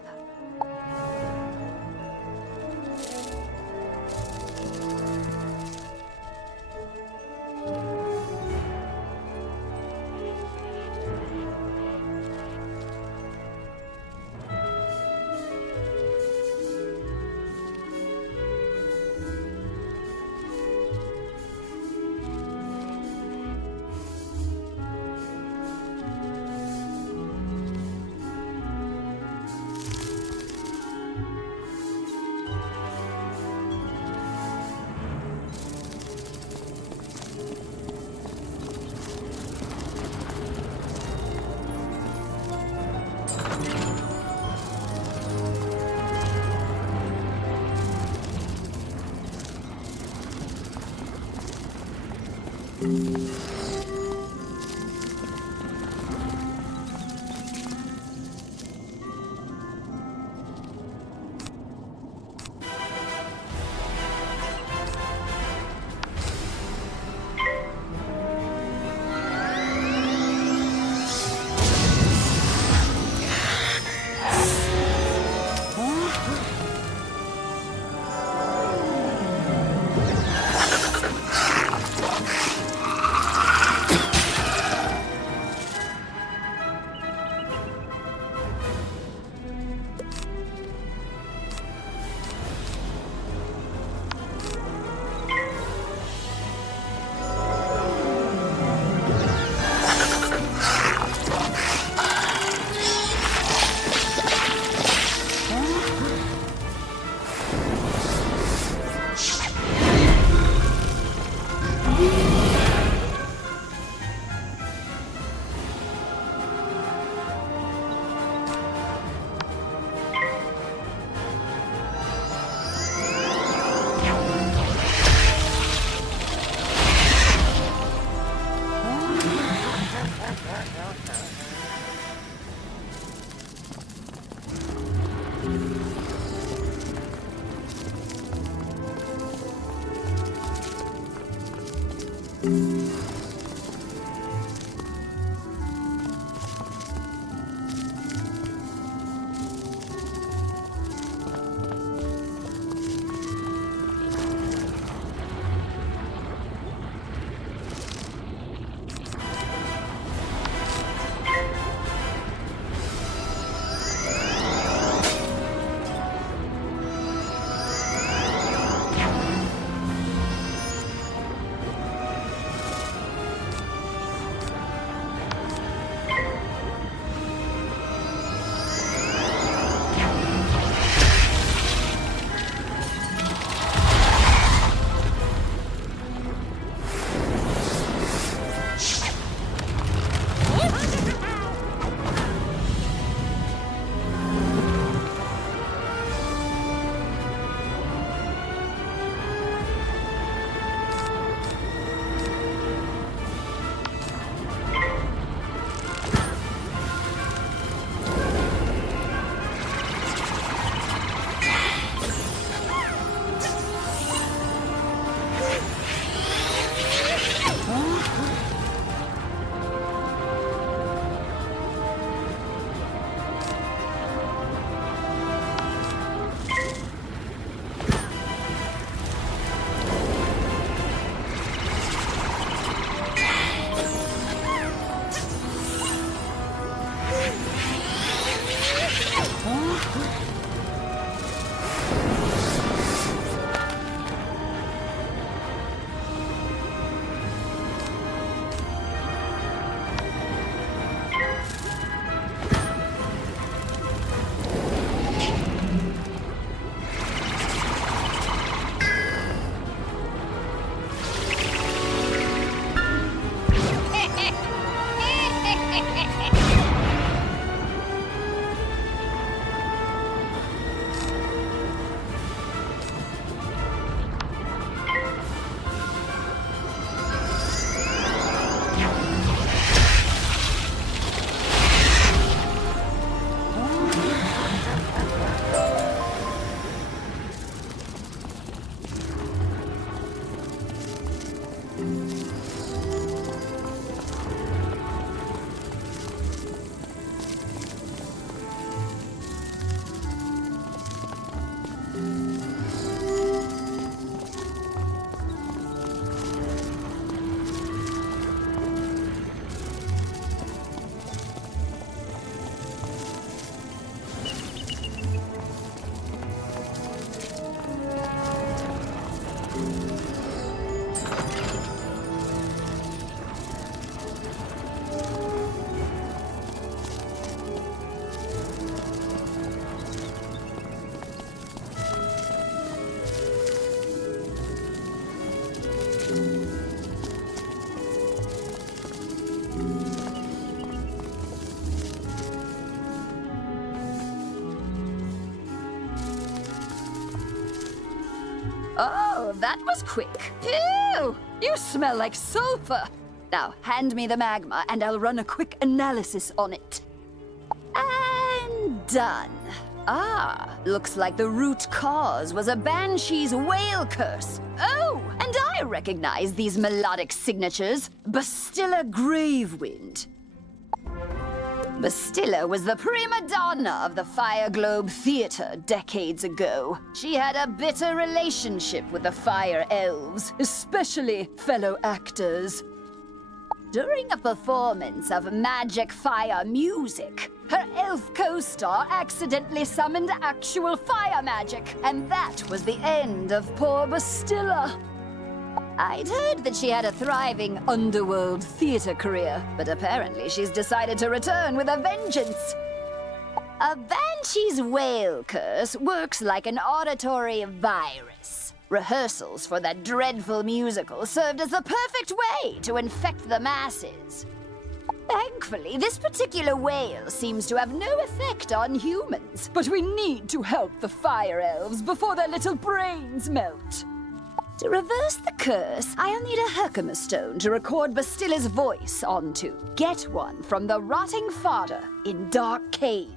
Oh, that was quick. Phew! You smell like sulfur. Now, hand me the magma and I'll run a quick analysis on it. And done. Ah, looks like the root cause was a banshee's whale curse. Oh, and I recognize these melodic signatures. Bastilla Gravewind. Bastilla was the prima donna of the Fire Globe Theater decades ago. She had a bitter relationship with the Fire Elves, especially fellow actors. During a performance of magic fire music, her elf co-star accidentally summoned actual fire magic, and that was the end of poor Bastilla. I'd heard that she had a thriving underworld theater career, but apparently she's decided to return with a vengeance. A banshee's whale curse works like an auditory virus. Rehearsals for that dreadful musical served as the perfect way to infect the masses. Thankfully, this particular whale seems to have no effect on humans, but we need to help the Fire Elves before their little brains melt. To reverse the curse, I'll need a Herkimer stone to record Bastilla's voice onto. Get one from the rotting fodder in Dark Cave.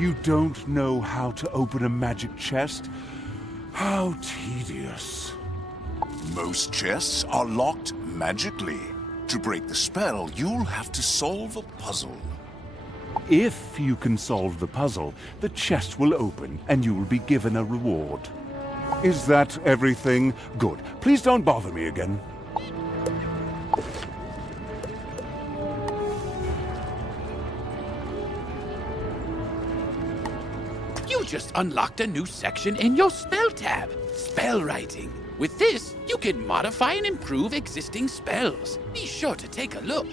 You don't know how to open a magic chest? How tedious. Most chests are locked magically. To break the spell, you'll have to solve a puzzle. If you can solve the puzzle, the chest will open and you will be given a reward. Is that everything? Good. Please don't bother me again. You just unlocked a new section in your spell tab, spell writing. With this, you can modify and improve existing spells. Be sure to take a look.